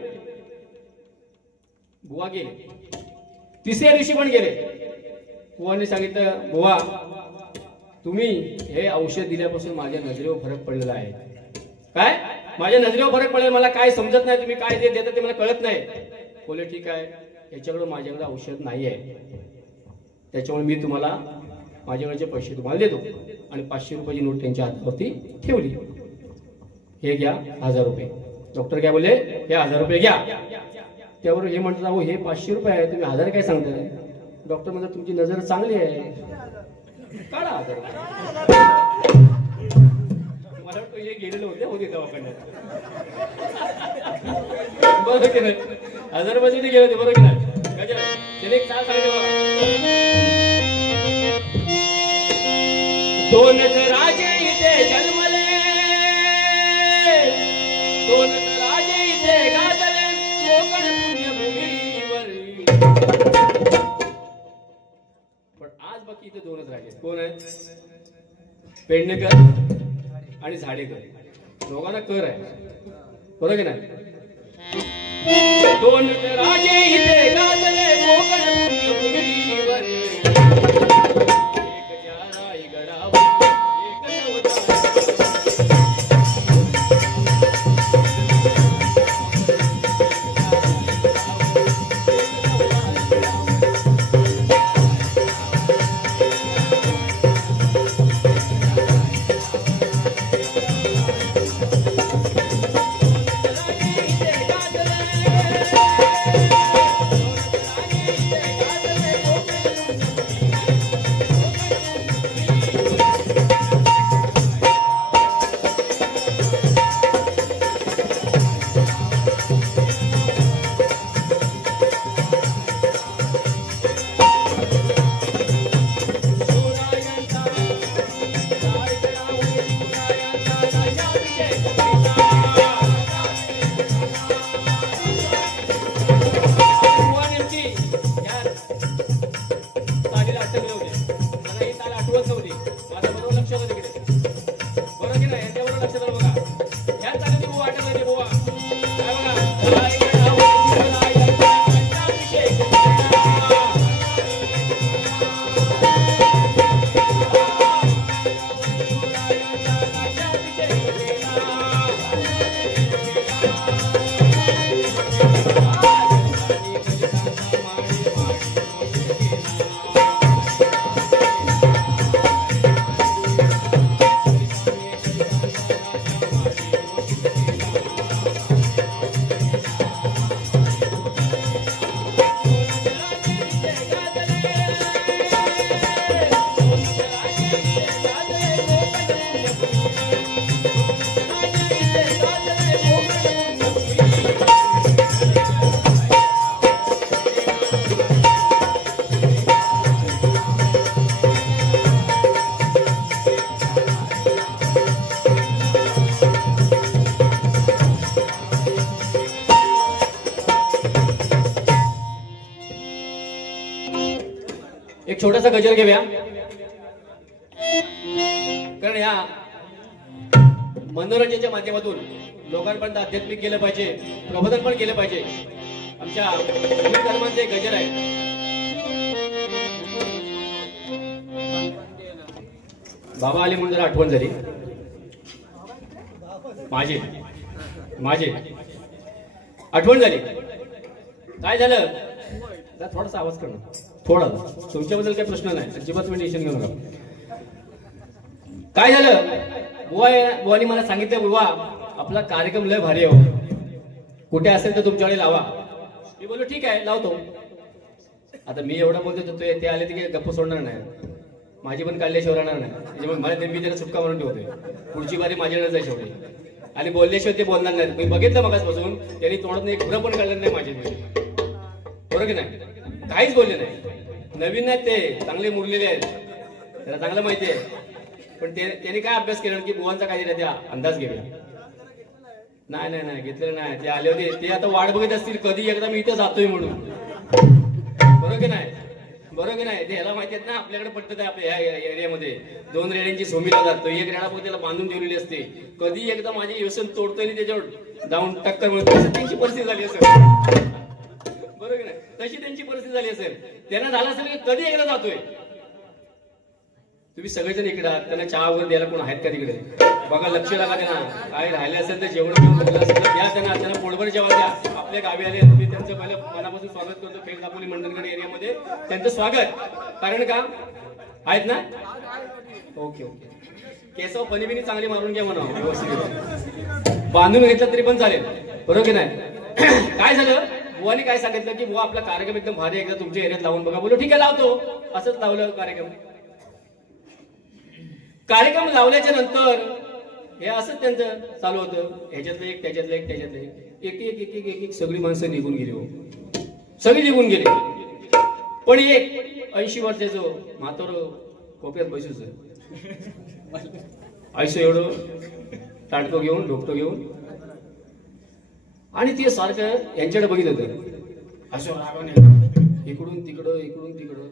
बुवा गेले. तिसऱ्या दिवशी पण गेले. बुवाने सांगितलं, बुवा तुम्ही हे औषध दिल्यापासून माझ्या नजरेवर फरक पडलेला आहे. काय माझ्या नजरेवर फरक पडलेला, मला काय समजत नाही, तुम्ही काय देता ते मला कळत नाही. बोले ठीक आहे, याच्याकडे माझ्याकडे औषध नाही आहे, त्याच्यामुळे मी तुम्हाला माझ्याकडचे पैसे तुम्हाला देतो. आणि 500 रुपयाची नोट त्यांच्या हातावरती ठेवली. हे घ्या 1000 रुपये. डॉक्टर काय बोलले, हे 1000 रुपये घ्या. त्यावर हे म्हणतात, अहो हे 500 रुपये आहे, तुम्ही 1000 काय सांगताय. डॉक्टर म्हणतात, तुमची नजर चांगली आहे, काढा 1000 रुपये. मला वाटतं हे गेलेलं होते दवाखान्यात. बरं की नाही, 1000 रुपये गेले होते, बरं की नाही. त्याने एक चाल सांगितलं बघा, 2 राजे इथे जन्मले, 2 राजे इथे गाजले, कोकण पुण्यभूमीवर. पण आज बाकी इथे 2च राजे. कोण आहेत, पेडणेकर आणि झाडेकर. दोघांना कर आहे, बरोबर की नाही. 2 राजे इथे गाजले, कोकण पुण्यभूमीवर. छोटासा गजर घेऊया, कारण या मनोरंजनाच्या माध्यमातून लोकांपर्यंत आध्यात्मिक केलं पाहिजे, प्रबोधन पण केलं पाहिजे. आमच्या हिंदू धर्माचे गजर आहे. बाबा आले म्हणून जरा आठवण झाली माझी आठवण झाली. काय झालं, थोडासा आवाज करणं, थोडा. तुमच्याबद्दल काही प्रश्न नाही, अजिबात तुम्ही टेन्शन घेऊ नका. काय झालं, बुवानी मला सांगितलं, बुवा आपला कार्यक्रम लय भारी आहे, कुठे असेल तर तुमच्याकडे लावा. मी बोललो ठीक आहे, लावतो. आता मी एवढा बोलतो, ते आले ते गप्प सोडणार नाही, माझी पण काढल्याशिवाय राहणार नाही. त्याच्यामुळे मला नेहमी त्याला सुटका म्हणून ठेवतोय, पुढची बारी माझ्याकडेच आहे शेवटी. आणि बोलल्याशिवाय ते बोलणार नाहीत. मी बघितलं मगासपासून त्यांनी तोंडातून एक खुरं पण काढलं नाही माझे, बरोबर की नाही, काहीच बोलले नाही. नवीन नाहीत ते, चांगले मुरलेले आहेत, त्याला चांगलं माहिती आहे. पण त्यांनी काय अभ्यास केला की बुवांचा काय दिला त्या अंदाज घेऊया. नाही घेतलेलं नाही. ते आले होते, ते आता वाट बघत असतील कधी एकदा मी इथं जातोय म्हणून, बरोबर की नाही, बरोबर की नाही. ते ह्याला माहिती आहेत ना, आपल्याकडे पद्धत आहे आपल्या ह्या एरियामध्ये 2 रेड्यांची सोमीला जातो, एक रेडा बघ त्याला बांधून ठेवलेली असते. कधी एकदा माझे व्यसन तोडतोय आणि त्याच्यावर जाऊन टक्कर मिळतो, त्यांची परिस्थिती झाली असेल, बरोबर की नाही, तशी त्यांची परिस्थिती झाली असेल. त्यांना झालं असेल की कधी एकदा जातोय. तुम्ही सगळेजण इकडे आहात, त्यांना चहा वगैरे द्यायला कोण आहेत का तिकडे, बघा, लक्ष लागा त्यांना. काय राहिले असेल तर जेवण द्या त्यांना पोटभर जेवण द्या. आपल्या गावी आले, मी त्यांचं पहिलं मनापासून स्वागत करतो. खेड दापोली मंडणगड एरियामध्ये त्यांचं स्वागत. कारण का आहेत ना, ओके. केसव पनीबिनी चांगली मारून घ्या म्हणा, व्यवस्थित बांधून घेतलं तरी पण चालेल, बरोबर की नाही. काय झालं, बुवाने काय सांगितलं की बुवा आपला कार्यक्रम एकदम भारी, एकदा तुमच्या एरियात लावून बघा. बोलो ठीक आहे, लावतो. असंच लावलं कार्यक्रम लावल्याच्या नंतर हे असंच त्यांचं चालू होतं. ह्याच्यातलं एक, त्याच्यातलं एक, त्याच्यातलं एक सगळी माणसं निघून गेली, हो सगळी निघून गेली. पण एक 80 वर्षाचं म्हातार कोपऱ्यात बसूच, आयुष्य एवढं ताटकं घेऊन, डोकटं घेऊन, आणि ते सारखं यांच्याकडे बघित होतं, असं रागाने इकडून तिकडं, इकडून तिकडं.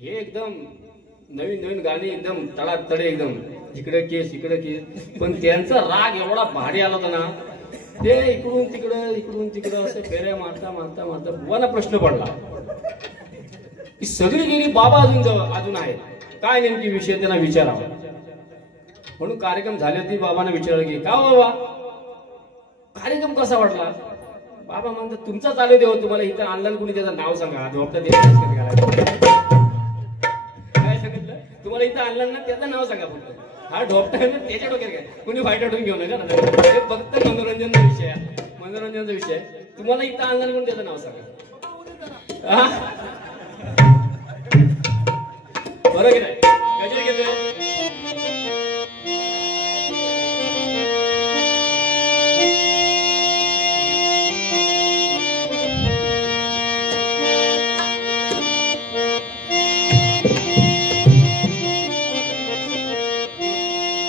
हे एकदम नवीन गाणी, एकदम तडे एकदम, इकडे केस इकडे केस. पण त्यांचा राग एवढा भारी आला होता ना, ते इकडून तिकडं असं फेऱ्या मारता बुवाला प्रश्न पडला की सगळी गेली, बाबा अजून आहे, काय नेमकी विषय त्यांना विचारावा. म्हणून कार्यक्रम झाले, ती बाबांना विचारलं की का बाबा कार्यक्रम कसा वाटला. बाबा म्हणतात तुमचा चालू देव, तुम्हाला इथं आणलं कुणी, त्याचं नाव सांगा. तुम्हाला इथं आणलं ना, त्याचं नाव सांगा फक्त. हा ढोपटा त्याच्या डोक्यात काय, कुणी वाईट आठवून घेऊ नका. हे फक्त मनोरंजनचा विषय आहे, मनोरंजनाचा विषय. तुम्हाला इथं आणलं म्हणून त्याचं नाव सांगा, बरोबर की नाही. गजर घेतोय,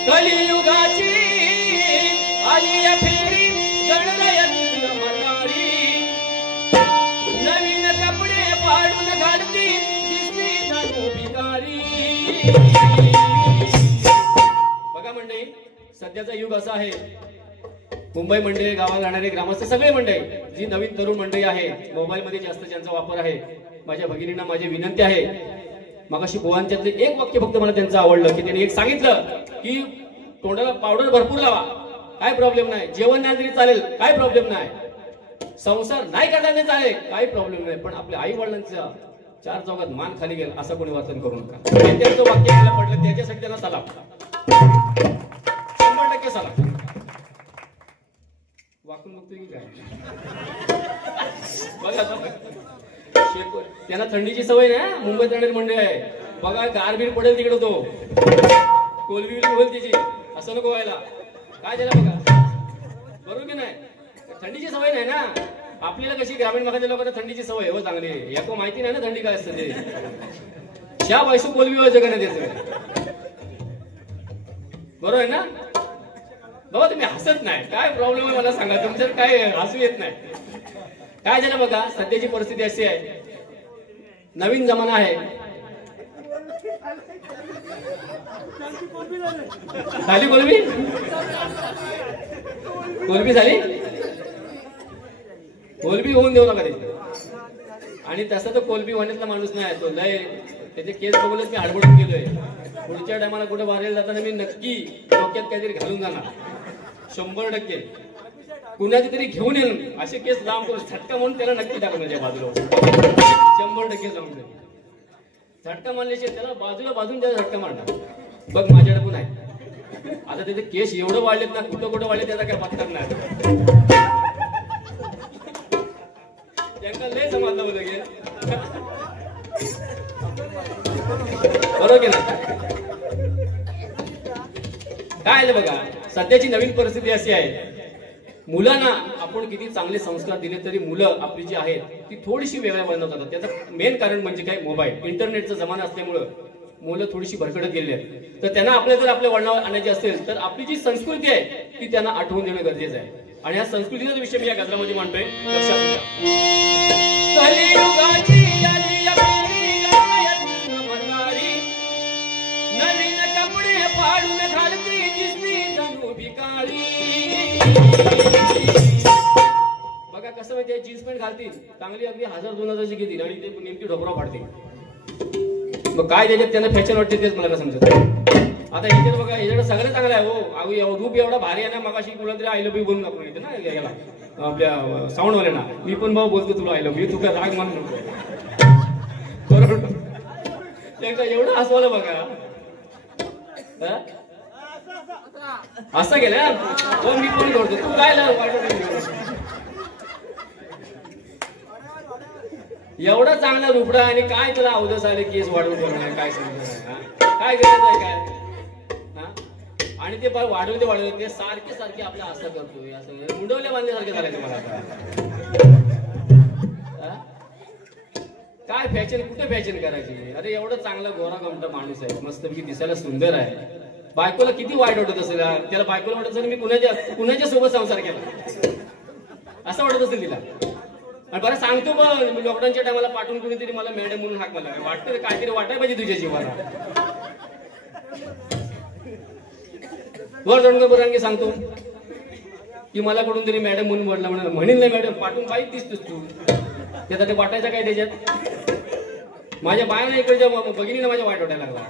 कलियुगाची आली फेरी, गणरायाची म्हातारी, नवीन कपडे पाडून घालती, दिसली जाणू भिकारी. बघा मंडळी, सध्याचा युग असा आहे, मुंबई मंडळी, गावाला जाणारे ग्रामस्थ सगळे मंडळी, जी नवीन तरुण मंडळी आहे, मोबाईल मध्ये जास्त ज्यांचा वापर आहे, माझ्या भगिनींना माझी विनंती आहे, मगाशी बुवांच्यातले एक वाक्य फक्त मला त्यांचं आवडलं की त्यांनी एक सांगितलं की तोंडाला पावडर भरपूर लावा, काय प्रॉब्लेम नाही, जेवण नाही तरी चालेल, काय प्रॉब्लेम नाही, संसार नाही करता तरी चालेल, काही प्रॉब्लेम नाही, पण आपल्या आई वडिलांचा 4 चौघात मान खाली गेला असं कोणी वाचन करू नका. त्यांचं वाक्य मला पडलं, त्याच्यासाठी त्यांना सलाम, 100% सलाम. वाकून बघतोय की काय बघा, त्यांना थंडीची सवय ना, मुंबईत राहणारी मंडळी आहे, बघा गारबीर पडेल तिकडे, तो कोलबी पडेल तिची, असं नको व्हायला. काय झालं बघा, बरोबर की नाही, थंडीची सवय नाही ना आपल्याला. कशी ग्रामीण भागातील लोकांना थंडीची सवय हो चांगली, याको माहिती नाही ना थंडी काय असते ते. शा बायसू कोलबी व्हायचं का नाही त्याचं, बरोबर आहे ना. बाबा तुम्ही हसत नाही, काय प्रॉब्लेम आहे मला सांगा, तुमच्यात काय हसू येत नाही. काय झालं बघा, सध्याची परिस्थिती अशी आहे, नवीन जमाना आहे, झाली कोलबी? कोलबी झाली? कोलबी होऊन देऊ नका तिथे. आणि तसा तो कोलबी होण्यातला माणूस नाही तो लय त्याचे केस बघूनच मी हडबडून गेलोय. पुढच्या टायमाला कुठे वारेल जाताना मी नक्की डोक्यात काहीतरी घालून जाणार 100%. कुणाची तरी घेऊन येईल असे केस लांब करून झटका म्हणून त्याला नक्की टाकून माझ्या बाजूला 100% जाऊन झटका मारल्याशिवाय त्याला बाजून त्याला झटका मारणार. बघ माझ्याकडे पण आहे. आता त्याचे केस एवढं वाढलेत ना कुठं वाढले त्याचा काय पत्ता नाही. त्यांना लय समजलं लगेच बरोबर ना. काय बघा सध्याची नवीन परिस्थिती अशी आहे मुलांना आपण किती चांगले संस्कार दिले तरी मुलं आपली जी आहेत ती थोडीशी वेगळ्या बनवतात. त्याचं मेन कारण म्हणजे काय मोबाईल इंटरनेटचा जमाना असल्यामुळं मुलं थोडीशी भरकडत गेली आहेत. तर त्यांना जर आपल्या वळणावर आणायची असेल तर आपली जी संस्कृती आहे ती त्यांना आठवून देणं गरजेचं आहे. आणि या संस्कृतीचा विषय मी या गजरामध्ये मांडतोय. लक्षात घ्या. कलियुगाची आली आपली गणपती मरणारी नवीन कपडे फाडून घालती दिसती जणू भिकारी. बघा कसं माहितीये जीन्स पॅन्ट घालतील चांगली अगदी 1000-2000ची घेतील आणि ते नेमकी ढोबरा फाडतील. मग काय त्याच्यात त्यांना फॅशन वाटते तेच मला समजत. आता याच्यात बघा याच्याकडे सगळं चांगलं आहे. हो रूप एवढा भारी आहे ना. मगाशी कुठला तरी आय लव्ह यू बोलून आपण येते ना याला आपल्या साऊंडवाल्यांना. मी पण भाऊ बोलतो तुला आय लव्ह यू. तू काय राग मान नको बरोबर. त्यांना एवढं हसवायला बघा असं गेलं हो मी कोण करतो तू काय एवढा चांगला रुपडा आणि काय त्याला अवधस आले केस वाढवून करणं काय समजत काय गरज आहे काय. आणि ते वाढवले ते सारखे आपल्या असं करतोय असं मुंडवल्या बांधल्यासारखे झाले मला. काय फॅशन कुठे फॅशन करायची. अरे एवढं चांगला गोरा गमटा माणूस आहे मस्तपैकी दिसायला सुंदर आहे. बायकोला किती वाईट वाटत असेल त्याला. बायकोला वाटत असेल मी कुणाच्या सोबत संसार केला असं वाटत असेल तिला. आणि बरं सांगतो पण लॉकडाऊनच्या टायमाला पाठवून कुणीतरी मला मॅडम म्हणून हाक मला वाटतं काहीतरी वाटायला पाहिजे तुझ्या जीवाला. वर रणगोबरांगे सांगतो की मला कुठून तरी मॅडम म्हणून म्हटलं म्हणेल नाही मॅडम पाठवून काही दिसतोस तू. त्याचा ते वाटायचं काय त्याच्यात. माझ्या बायाने इकडच्या भगिनीला माझ्या वाईट वाटायला लागला.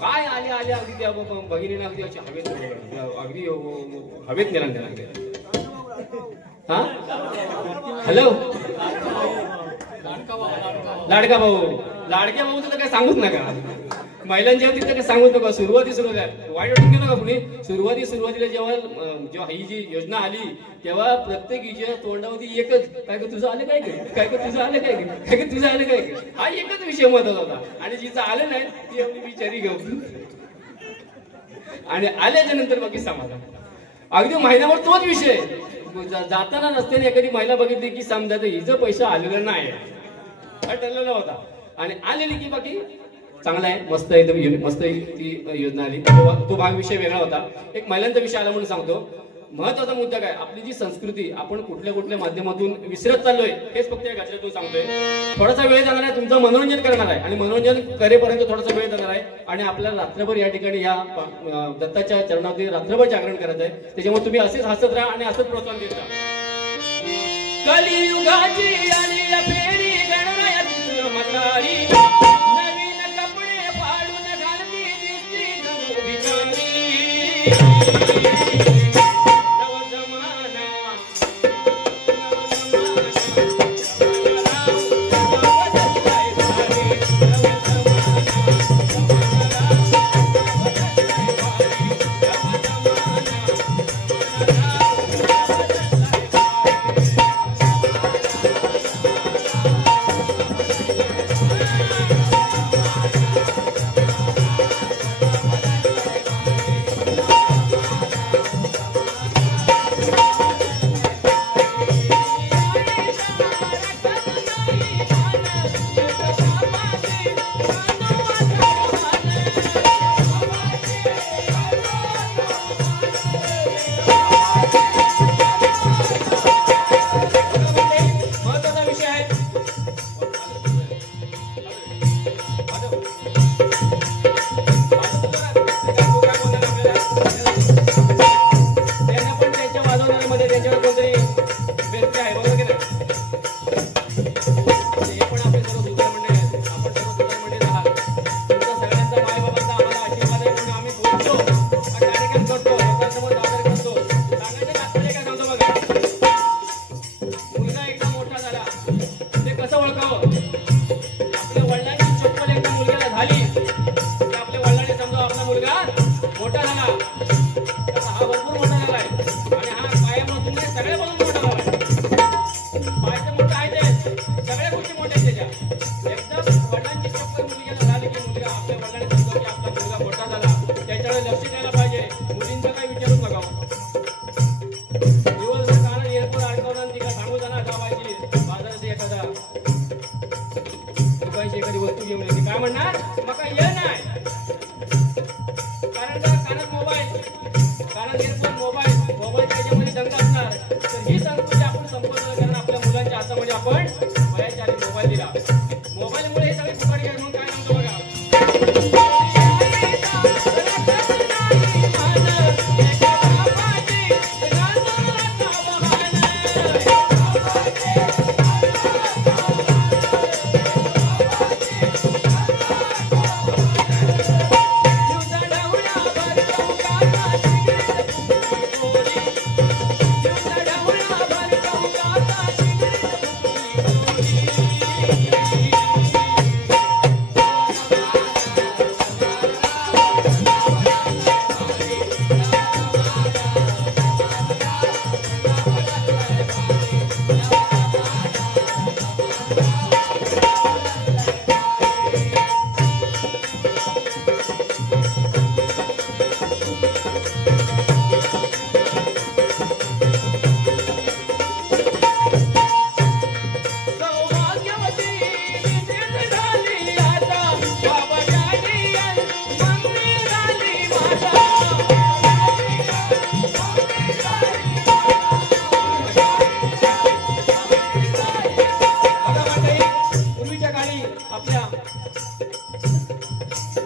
काय आले अगदी त्या भगिनीने अगदी हवेत नेला त्याला. हा हॅलो लाडका भाऊ लाडक्या भाऊचं तर काय सांगूच नका. महिलांच्या तिथं काय सांगूच नका. सुरुवाती वाईट वाटून गेलं का कुणी. सुरुवातीला जेव्हा ही जी योजना आली तेव्हा प्रत्येकीच्या तोंडावरती एकच काय का तुझं आलं काय काय का तुझं आलं काय काय का तुझं आलं काय हा एकच विषय महत्वाचा होता. आणि जिचं आलं नाही ती आपली बिचारी घेऊन आणि आल्याच्या नंतर बाकी समाधान. अगदी महिन्याभर तोच विषय जाताना रस्त्याने एखादी महिला बघितली की समजा हिचं पैसा आलेला नाही हा ठरलेला होता. आणि आलेली की बाकी चांगला आहे मस्त एकदम मस्त ती योजना आली. तो भाग विषय वेगळा होता. एक महिलांचा विषय आला म्हणून सांगतो. महत्वाचा मुद्दा काय आपली जी संस्कृती आपण कुठल्या माध्यमातून विसरत चाललोय हेच फक्त या गजरातून सांगतोय. थोडासा वेळ जाणार आहे तुमचं मनोरंजन करणार आहे आणि मनोरंजन करेपर्यंत थोडासा वेळ जाणार आहे. आणि आपल्याला रात्रभर या ठिकाणी या दत्ताच्या चरणावरती रात्रभर जागरण करायचं आहे. त्याच्यामुळे तुम्ही असेच हसत राहा आणि असंच प्रोत्साहन देत राहा. कलियुगाची आली फेरी गणरायाची मतारी नवीन कपडे फाडून घालती दिसती जणू भिकारी. इयरफोन मोबाईल त्याच्यामध्ये दंग असणार तर ही संस्कृती आपण संपवतो कारण आपल्या मुलांच्या हातामध्ये आपण वयाच्या आधी मोबाईल दिला मोबाईलमुळे हे सगळे फुकट गेले म्हणून काय म्हणतो बघा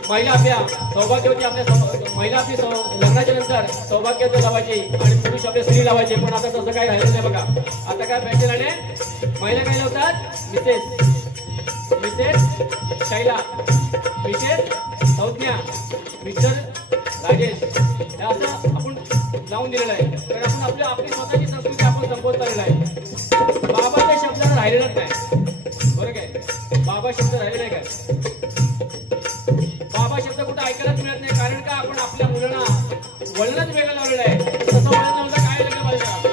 महिला आपल्या सौभाग्यवती महिला आपली लग्नाच्या नंतर सौभाग्यवती लावायची आणि पुरुष आपले स्त्री लावायचे पण आता तसं काही राहिलं नाही बघा आता काय फॅशन आले महिला काय लावतात मिसेस शैला मिसेस संज्ञा मिस्टर राजेश हे असं आपण लावून दिलेलं आहे कारण आपण आपली स्वतःची संस्कृती आपण संपवत चाललेला आहे बाबाच्या शब्दाला राहिलेलंच नाही बरं काय बाबा शब्द राहिले नाही काय बाबा शब्द कुठे ऐकायलाच मिळत नाही कारण का आपण आपल्या मुलांना वळणच वेगळं लावलेलं आहे तसं वळण लावलं काय लागलं पाहिजे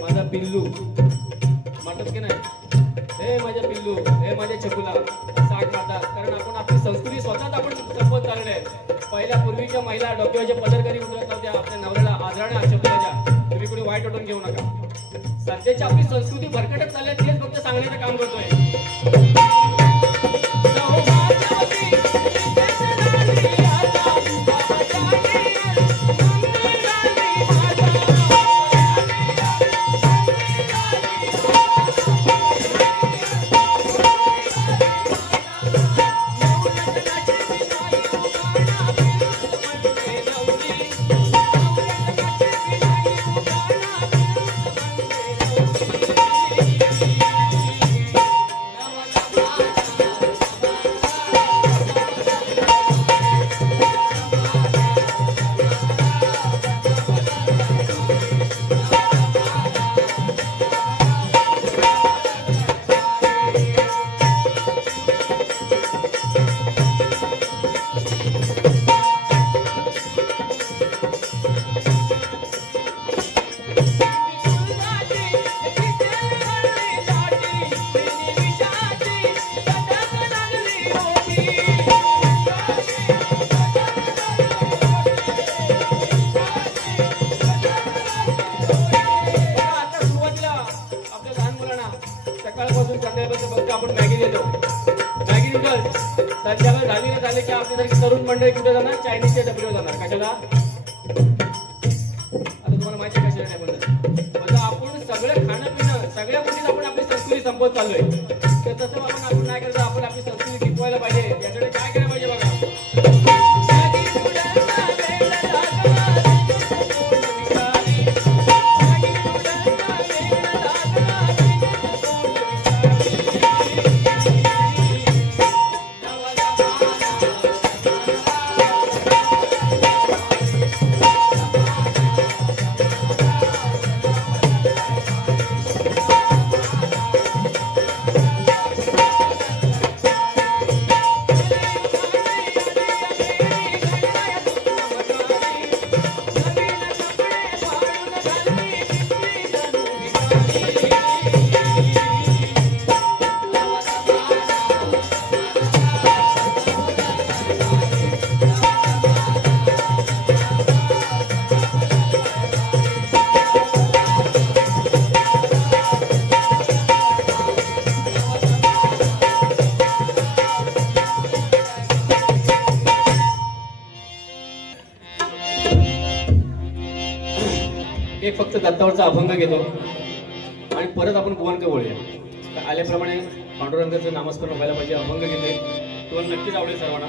माझा पिल्लू म्हणतात की नाही हे माझ्या पिल्लू हे माझ्या छकुला साठ मारतात कारण आपण आपली संस्कृती स्वतःच आपण संपत चालले आहे पहिल्या पूर्वीच्या महिला डोक्यावरचे पदरकारी उतरत नव्हत्या आपल्या नवऱ्याला आदराने छकुलाच्या तुम्ही कोणी वाईट वाटून घेऊ नका सध्याची आपली संस्कृती भरकटत चालली आहे तेच फक्त सांगण्याचं काम करतोय झाले की आपल्यासारखी तरुण मंडळी कुठे जाणार चायनीजच्या डब्ल्यूवर जाणार कशाला आता तुम्हाला माहिती कशाला नाही म्हणत आपण सगळं खाणं पिणं सगळ्या गोष्टीत आपण आपली संस्कृती संपवत चाललोय तर तसं आपण नाही करतो आपण आपली संस्कृती टिकवायला पाहिजे याच्याकडे काय करायला पाहिजे बघा एक फक्त दत्तावरचा अभंग घेतो आणि परत आपण भुवनके बोलूया. आल्याप्रमाणे पांडुरंगाचं नामस्मरण व्हायला पाहिजे. अभंग घेते, तुम्हाला नक्कीच आवडेल सर्वांना.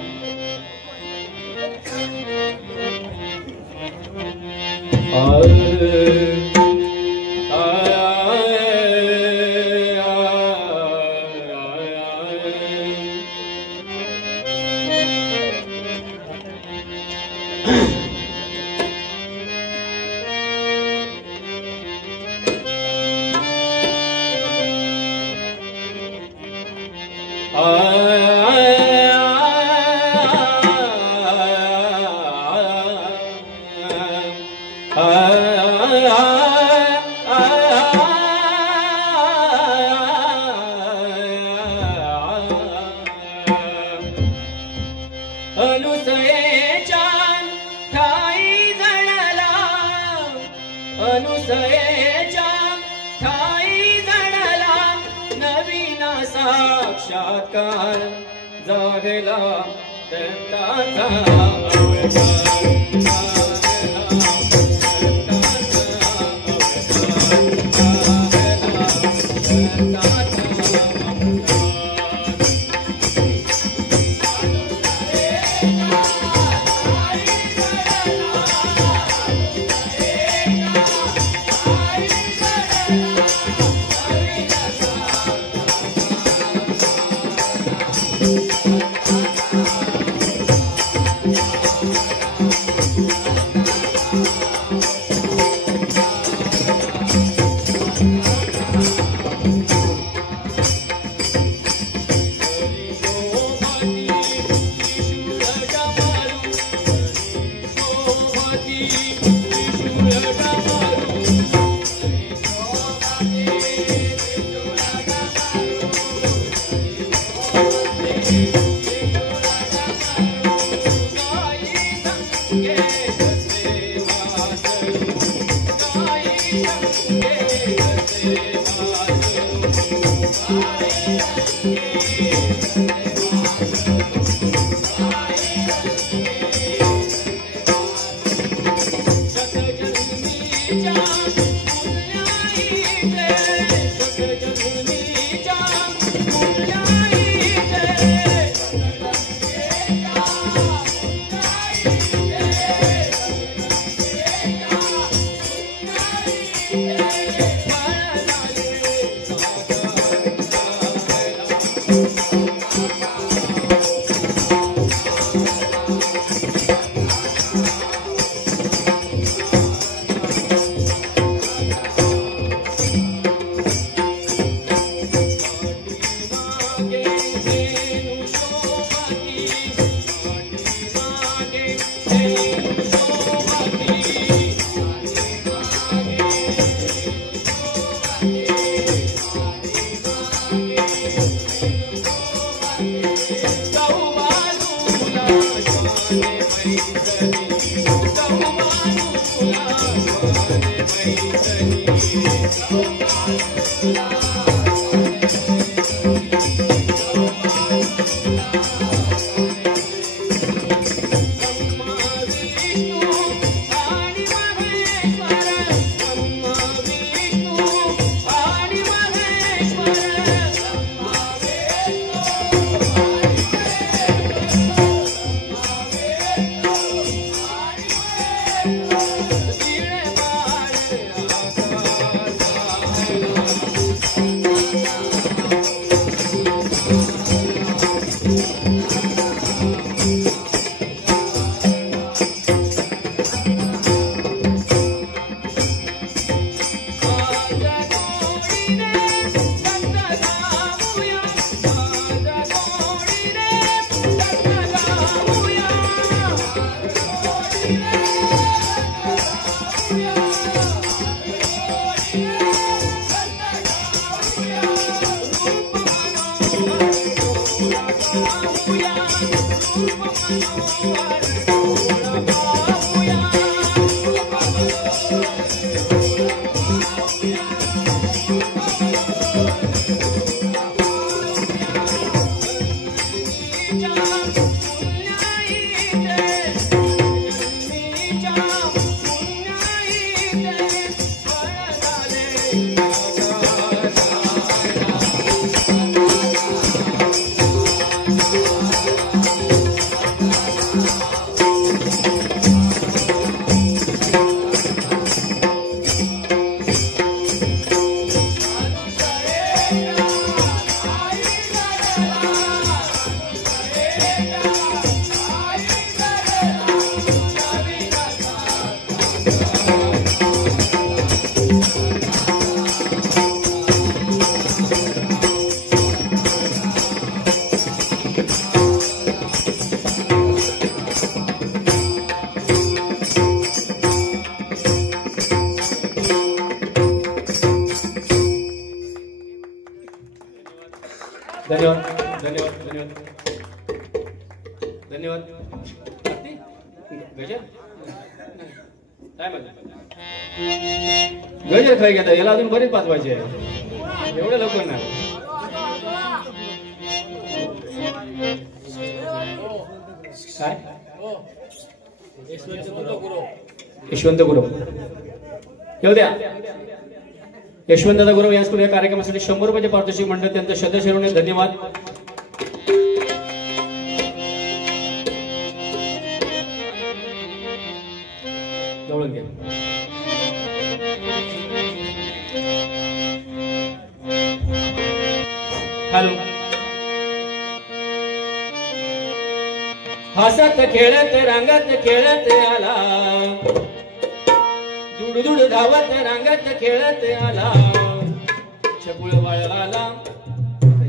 अनुसयेच्या ठाई जणला, अनुसयेच्या ठाई जणला, नवीन साक्षात्कार जागला दत्ताचा धन्यवाद धन्यवाद धन्यवाद धन्यवाद. गजर काय म्हणता गजर खाय घेता याला अजून बरेच पाचवायचे आहे एवढं लवकर नाही. काय यशवंत गुरव येऊ द्या. यशवंतदादा गुरव यांच्याकडे या कार्यक्रमासाठी 100 रुपयाचे पारितोषिक मंडळ त्यांचं सदस्य धन्यवाद. जवळून घ्या. हॅलो. हसत खेळत रांगत खेळत आला दुडदुड धावत रांगत खेळत आला चकुळ बाळ आला.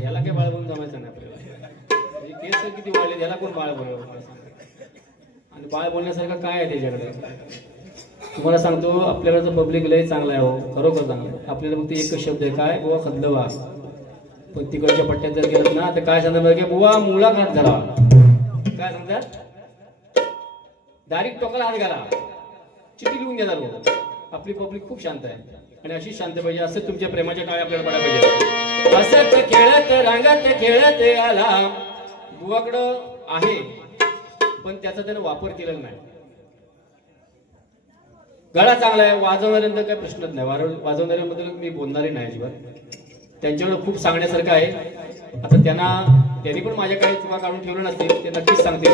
याला काय बाळ म्हणून जमायचं नाही आपल्याला. केस किती वाढले याला कोण बाळ बोलव. आणि बाळ बोलण्यासारखं काय आहे त्याच्याकडे. तुम्हाला सांगतो आपल्याकडचं पब्लिक लय चांगलं आहे हो खरोखर चांगलं. आपल्याला फक्त एकच शब्द आहे काय बुवा खदलवा. पण तिकडच्या पट्ट्यात जर गेलं ना तर काय सांगतात की बुवा मुलाखत झाला काय सांगतात डायरेक्ट टोकाला हात घाला चिठी लिहून घेणार हो. आपली पब्लिक खूप शांत आहे आणि अशी शांत पाहिजे. असं तुमच्या प्रेमाच्या टाळ्या आपल्याला पडायला पाहिजे. हसत खेळत रांगत खेळत आला. बुवाकडं आहे पण त्याचा त्यानं वापर केलेला नाही. गळा चांगला आहे वाजवणाऱ्यांचा काही प्रश्नच नाही. वाजवणाऱ्यांबद्दल मी बोलणारे नाही अजिबात. त्यांच्याकडे खूप सांगण्यासारखं आहे. आता त्यांनी पण माझ्या काही चुका काढून ठेवलं नसतील ते नक्कीच सांगतील.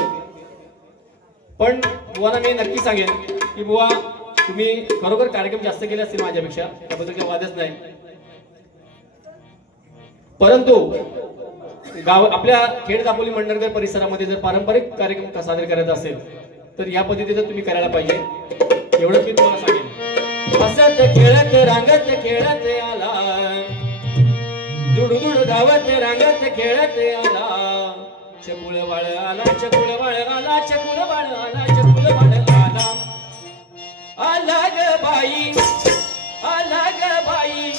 पण बुवांना मी नक्की सांगेन की बुवा तुम्ही खरोखर कार्यक्रम जास्त केले असतील माझ्यापेक्षा त्याबद्दल काही वादच नाही. परंतु आपल्या खेड दापोली मंडणगड परिसरामध्ये जर पारंपरिक कार्यक्रम सादर करायचा असेल तर या पद्धतीचं तुम्ही करायला पाहिजे. एवढंच मी तुम्हाला सांगेन. हसत खेळत रांगत खेळत आला दुडदुड धावत रांगत खेळत आला चकुळ बाळ आला चकुळ बाळ आला चकुळ बाळ आला चकुळ बाळ आला. आला ग बाई आला ग बाई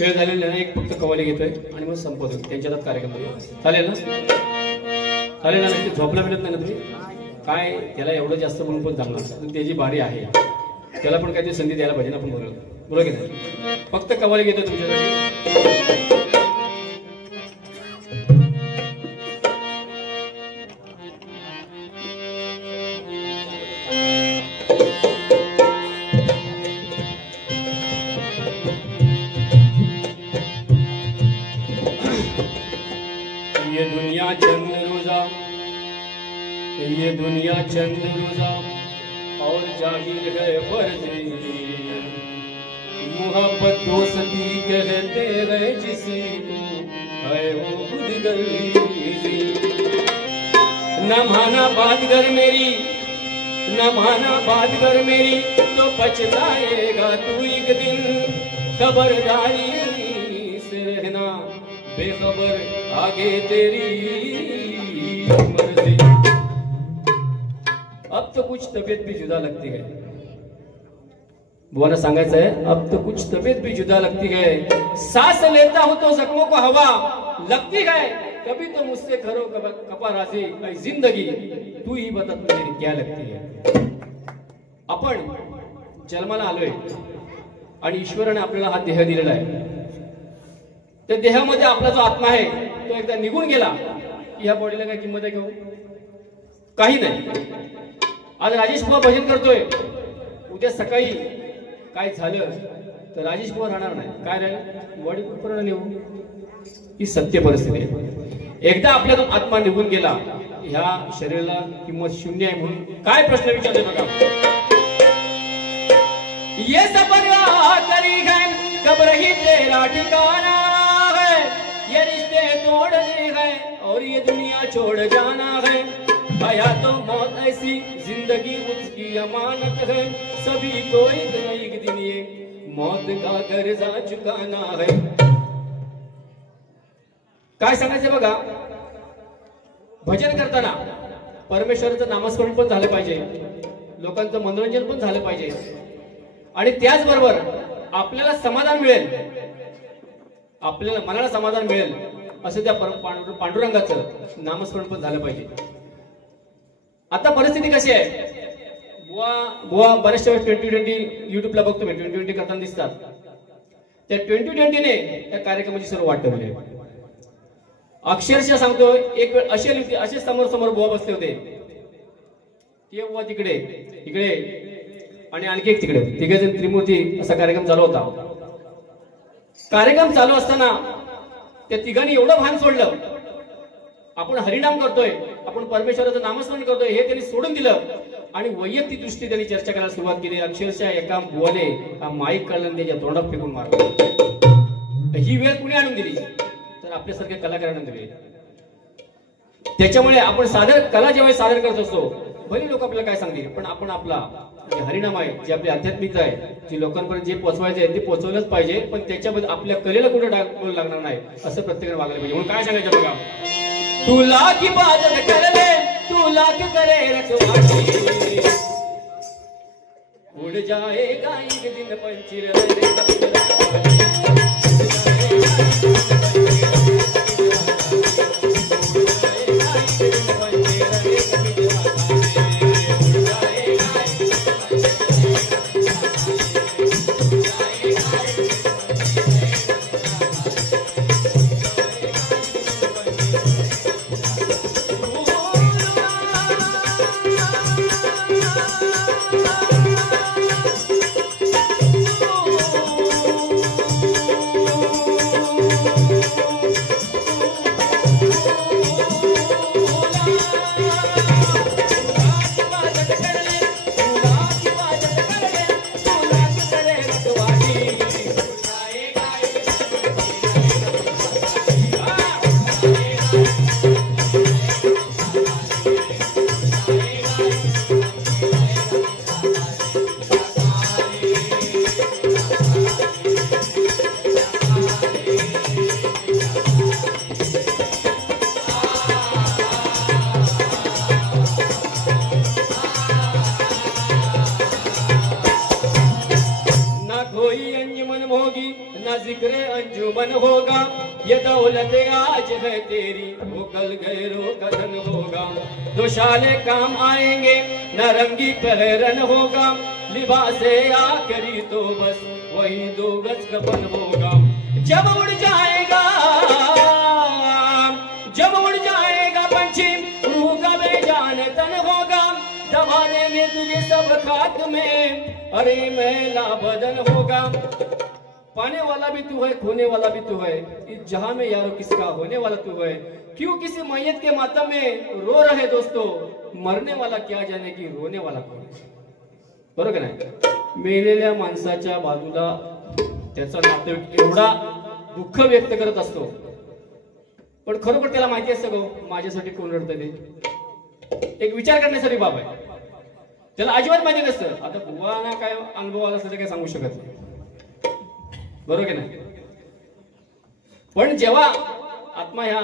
वेळ झालेला नाही, एक फक्त कवाली घेतोय आणि मग संपवतो त्यांच्या हातात कार्यक्रम चालेल ना? चालेल ना? नक्की झोपला मिळत नाही ना तुम्ही? काय त्याला एवढं जास्त म्हणून पण जमणार, त्याची बारी आहे, त्याला पण काहीतरी संधी द्यायला पाहिजे ना आपण. बरोबर की नाही? फक्त कवाली घेतो तुमच्यासाठी. ये दुनिया चंद रोजा और जाहिर है फर्जी, मोहब्बत दोस्ती कहते हैं जिसे है वो खुद गर्जी। न माना बात कर मेरी, न माना बात कर मेरी तो पछताएगा तू एक दिन। खबरदारी से रहना बेखबर आगे तेरी मर्जी। अब तो कुछ तबीयत भी जुदा लगती है, बुआ सांगायचं है, अब तो कुछ तबीयत भी जुदा लगती है। सांस लेता हूं तो जख्मों को हवा लगती है, कभी तो मुझसे करो कपा राजी ऐ जिंदगी, तू ही बता तुझे क्या लगती है। आपण जन्माला आलोय आणि ईश्वराने आपल्याला हा देह दिलेला आहे, त्या देहामध्ये आपला जो आत्मा आहे तो एकदा निघून गेला की ह्या बॉडीला काय किंमत आहे? घेऊ काही नाही। आज राजेश बुवा भजन करतोय, उद्या सकाळी काय झालं तर राजेश बुवा राहणार नाही, काय राहिलं? बॉडी पूर्ण निघून, ही सत्य परिस्थिती आहे। एकदा आपल्यातून आत्मा निघून गेला, ह्या शरीराला किंमत शून्य आहे। म्हणून काय प्रश्न विचारतोय बघा, ये सफर करी है कब्र ही तेरा ठिकाना है, ये रिश्ते तोड़ने हैं और ये दुनिया छोड़ जाना है। आया तो मौत ऐसी जिंदगी उसकी अमानत है, सभी को एक न एक दिन ये मौत का कर्जा चुकाना है। काय सांगायचं बघा, भजन करताना परमेश्वराचं नामस्मरण पण झालं पाहिजे, लोकांचं मनोरंजन पण झालं पाहिजे, आणि त्याचबरोबर आपल्याला समाधान मिळेल, आपल्याला मनाला समाधान मिळेल असं त्या पांडुरंगाचं नामस्मरण पण झालं पाहिजे। आता परिस्थिती कशी आहे, बुवा बऱ्याचशा वेळेस 2020 युट्यूबला बघतो मी, 2020 करताना दिसतात, त्या 2020ने त्या कार्यक्रमाची सर्व वाट ठरवली। अक्षरशः सांगतो, एक वेळ अशी होती, असे समोर समोर बुवा बसले होते, ते बुवा तिकडे इकडे आणि आणखी एक तिकडे, तिघेजण त्रिमूर्ती असा कार्यक्रम चालू होता। कार्यक्रम चालू असताना त्या तिघांनी एवढं भान सोडलं, आपण हरिनाम करतोय, आपण परमेश्वराचं नामस्मरण करतोय हे त्यांनी सोडून दिलं आणि वैयक्तिक दृष्टी त्यांनी चर्चा करायला सुरुवात केली। अक्षरशः एका बुवाने हा माईक काढला त्याच्या तोंडात फेकून मारला। ही वेळ कुणी आणून दिली तर आपल्यासारख्या कलाकारांना दिली। त्याच्यामुळे आपण कला जेव्हा सादर करत असतो, भले लोक आपल्याला काय सांगतील, पण आपण आपला जे हरिनाम आहे, जी आपली आध्यात्मिकता आहे, जी लोकांपर्यंत जे पोहोचवायचं आहे ते पोहोचवलंच पाहिजे, पण त्याच्याबद्दल आपल्या कलेला कुठे डाग लागणार नाही असं प्रत्येकाने वागलं पाहिजे. म्हणून काय सांगायचं बघा, तुला की बाजत करले तुला की करे रखवाली, उड़ जाएगा एक दिन पंचिर जिक्रे अंजुमन होगा, ये दौलत आज है तेरी, वो कल गैरों का धन होगा, दो शाले काम आएंगे, नारंगी पहरन होगा, लिबासे आखरी तो बस वही दो गज कफन होगा. जब उड़ जाएगा पंछी, रूह का बेजान तन होगा, दबा देंगे तुझे सब खाक में, अरे मैला बदन होगा. पाने वाला भी तू है, खोने वाला भी तू है, इस जहां में यारो किसका होने वाला तू है. क्यों किसी मैयत के मातम में रो रहे दोस्तों, मरने वाला क्या जाने की रोने वाला कौन. बरोबर नाही. मेलेल्या माणसाच्या बाजूला त्याचा नातेवाईक एवढा दुःख व्यक्त करत असतो, पण खरोखर त्याला माहिती असतं गो माझ्यासाठी कोण रडतं ते. एक विचार करण्यासाठी बाब आहे, त्याला अजिबात माहिती नसतं. आता बुवाना काय अनुभव आला असं काय सांगू शकत नाही, बरोबर नाही. पण जेव्हा आत्मा ह्या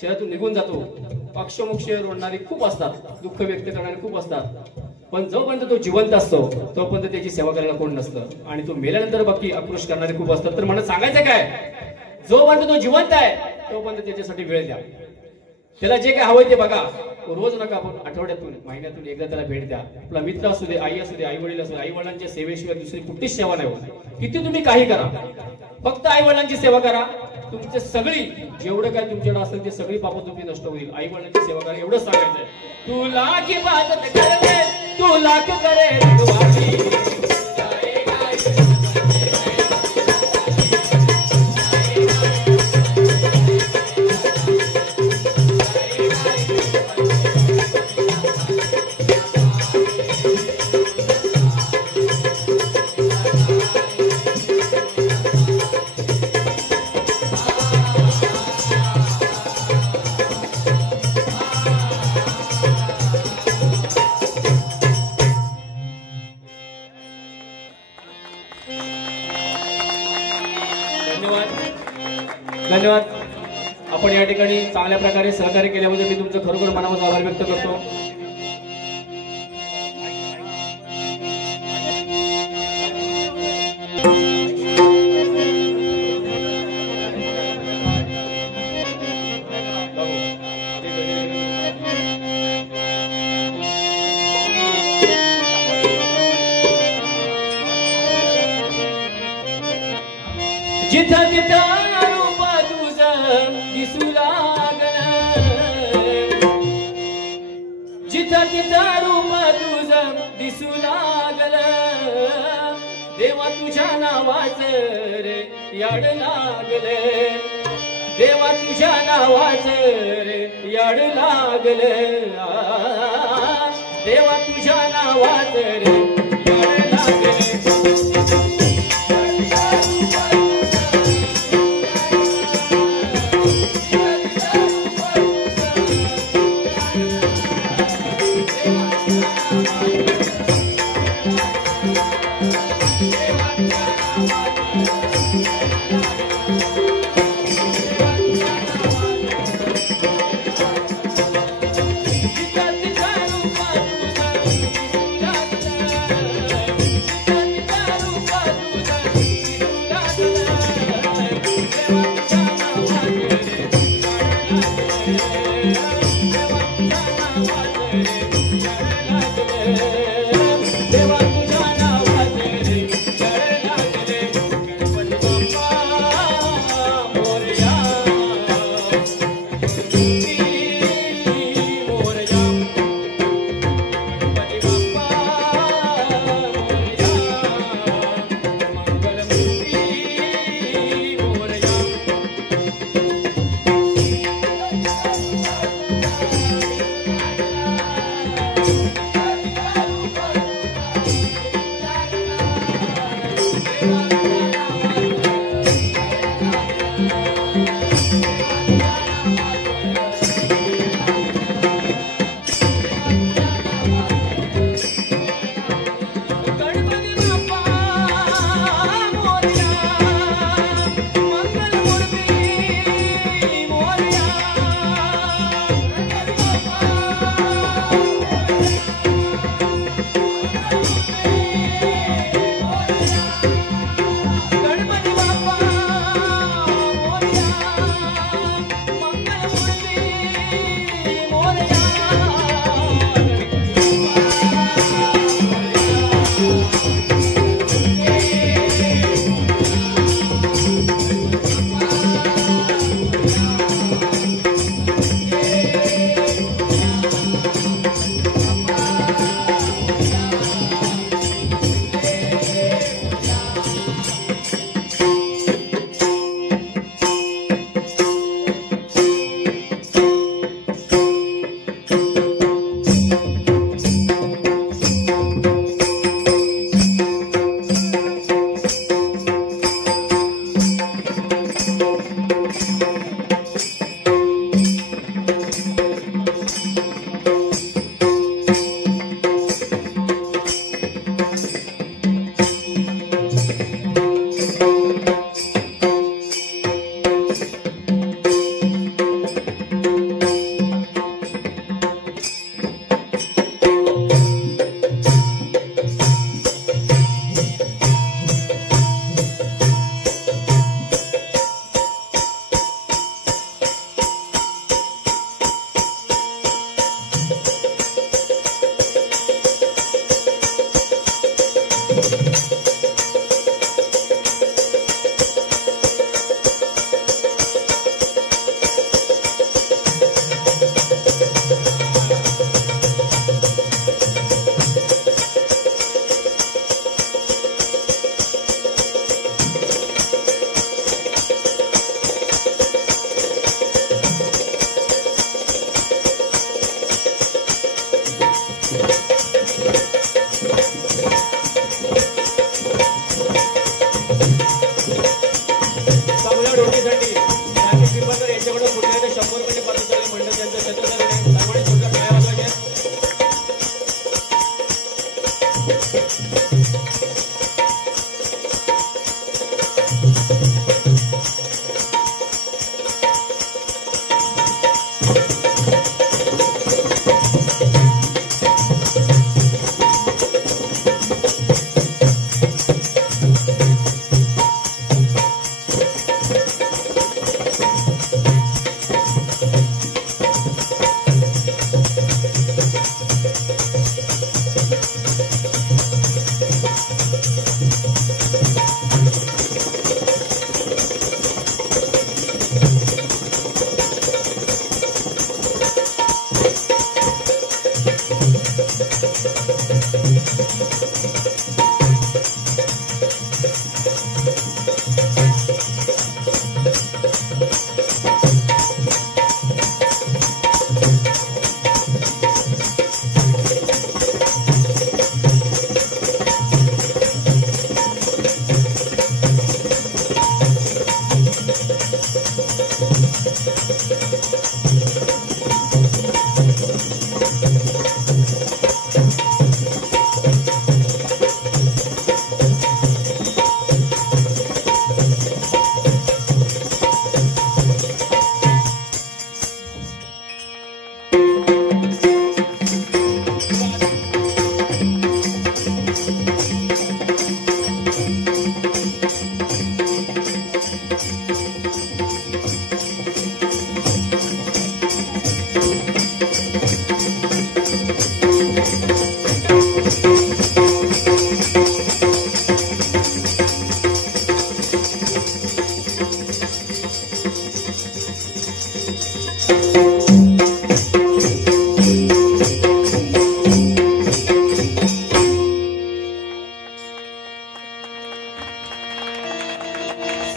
शरीरातून निघून जातो, पक्षमोक्ष रोडणारी खूप असतात, दुःख व्यक्त करणारे खूप असतात, पण जोपर्यंत तो जिवंत असतो तोपर्यंत त्याची सेवा करायला कोण नसतं. आणि तो मेल्यानंतर बाकी आक्रोश करणारे खूप असतात. तर मला सांगायचं काय, जोपर्यंत तो जिवंत आहे तोपर्यंत त्याच्यासाठी वेळ द्या. त्याला जे काय हवंय ते बघा. रोज नका, आपण आठवड्यातून महिन्यातून एकदा त्याला भेट द्या. आपला मित्र असू दे, आई असू दे, आई वडील असू दे. आई वडिलांच्या सेवेशिवाय दुसरी कुठलीच सेवा नाही होत. किती तुम्ही काही करा, फक्त आई वडिलांची सेवा करा. तुमचे सगळी जेवढं काय तुमच्याकडे असेल ते सगळी पाप तुमची नष्ट होईल. आई वडिलांची सेवा करा, एवढंच सांगायचंय. तुला की बात करे तुला की करे रखवाली, धन्यवाद. आपण या ठिकाणी चांगल्या प्रकारे सहकार्य केल्याबद्दल मी तुमचं खरोखर मनापासून आभार व्यक्त करतो. जिथं तिथं दिसू लागलं, जिथं तिथं रूप तुझं दिसू लागलं, देवा तुझ्या नावाचं रे याड लागले, देवा तुझ्या नावाचं रे याड लागले, देवा तुझ्या नावाचं रे याड लागले.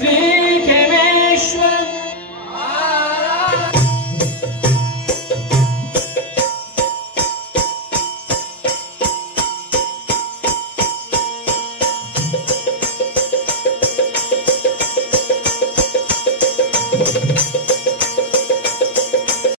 श्री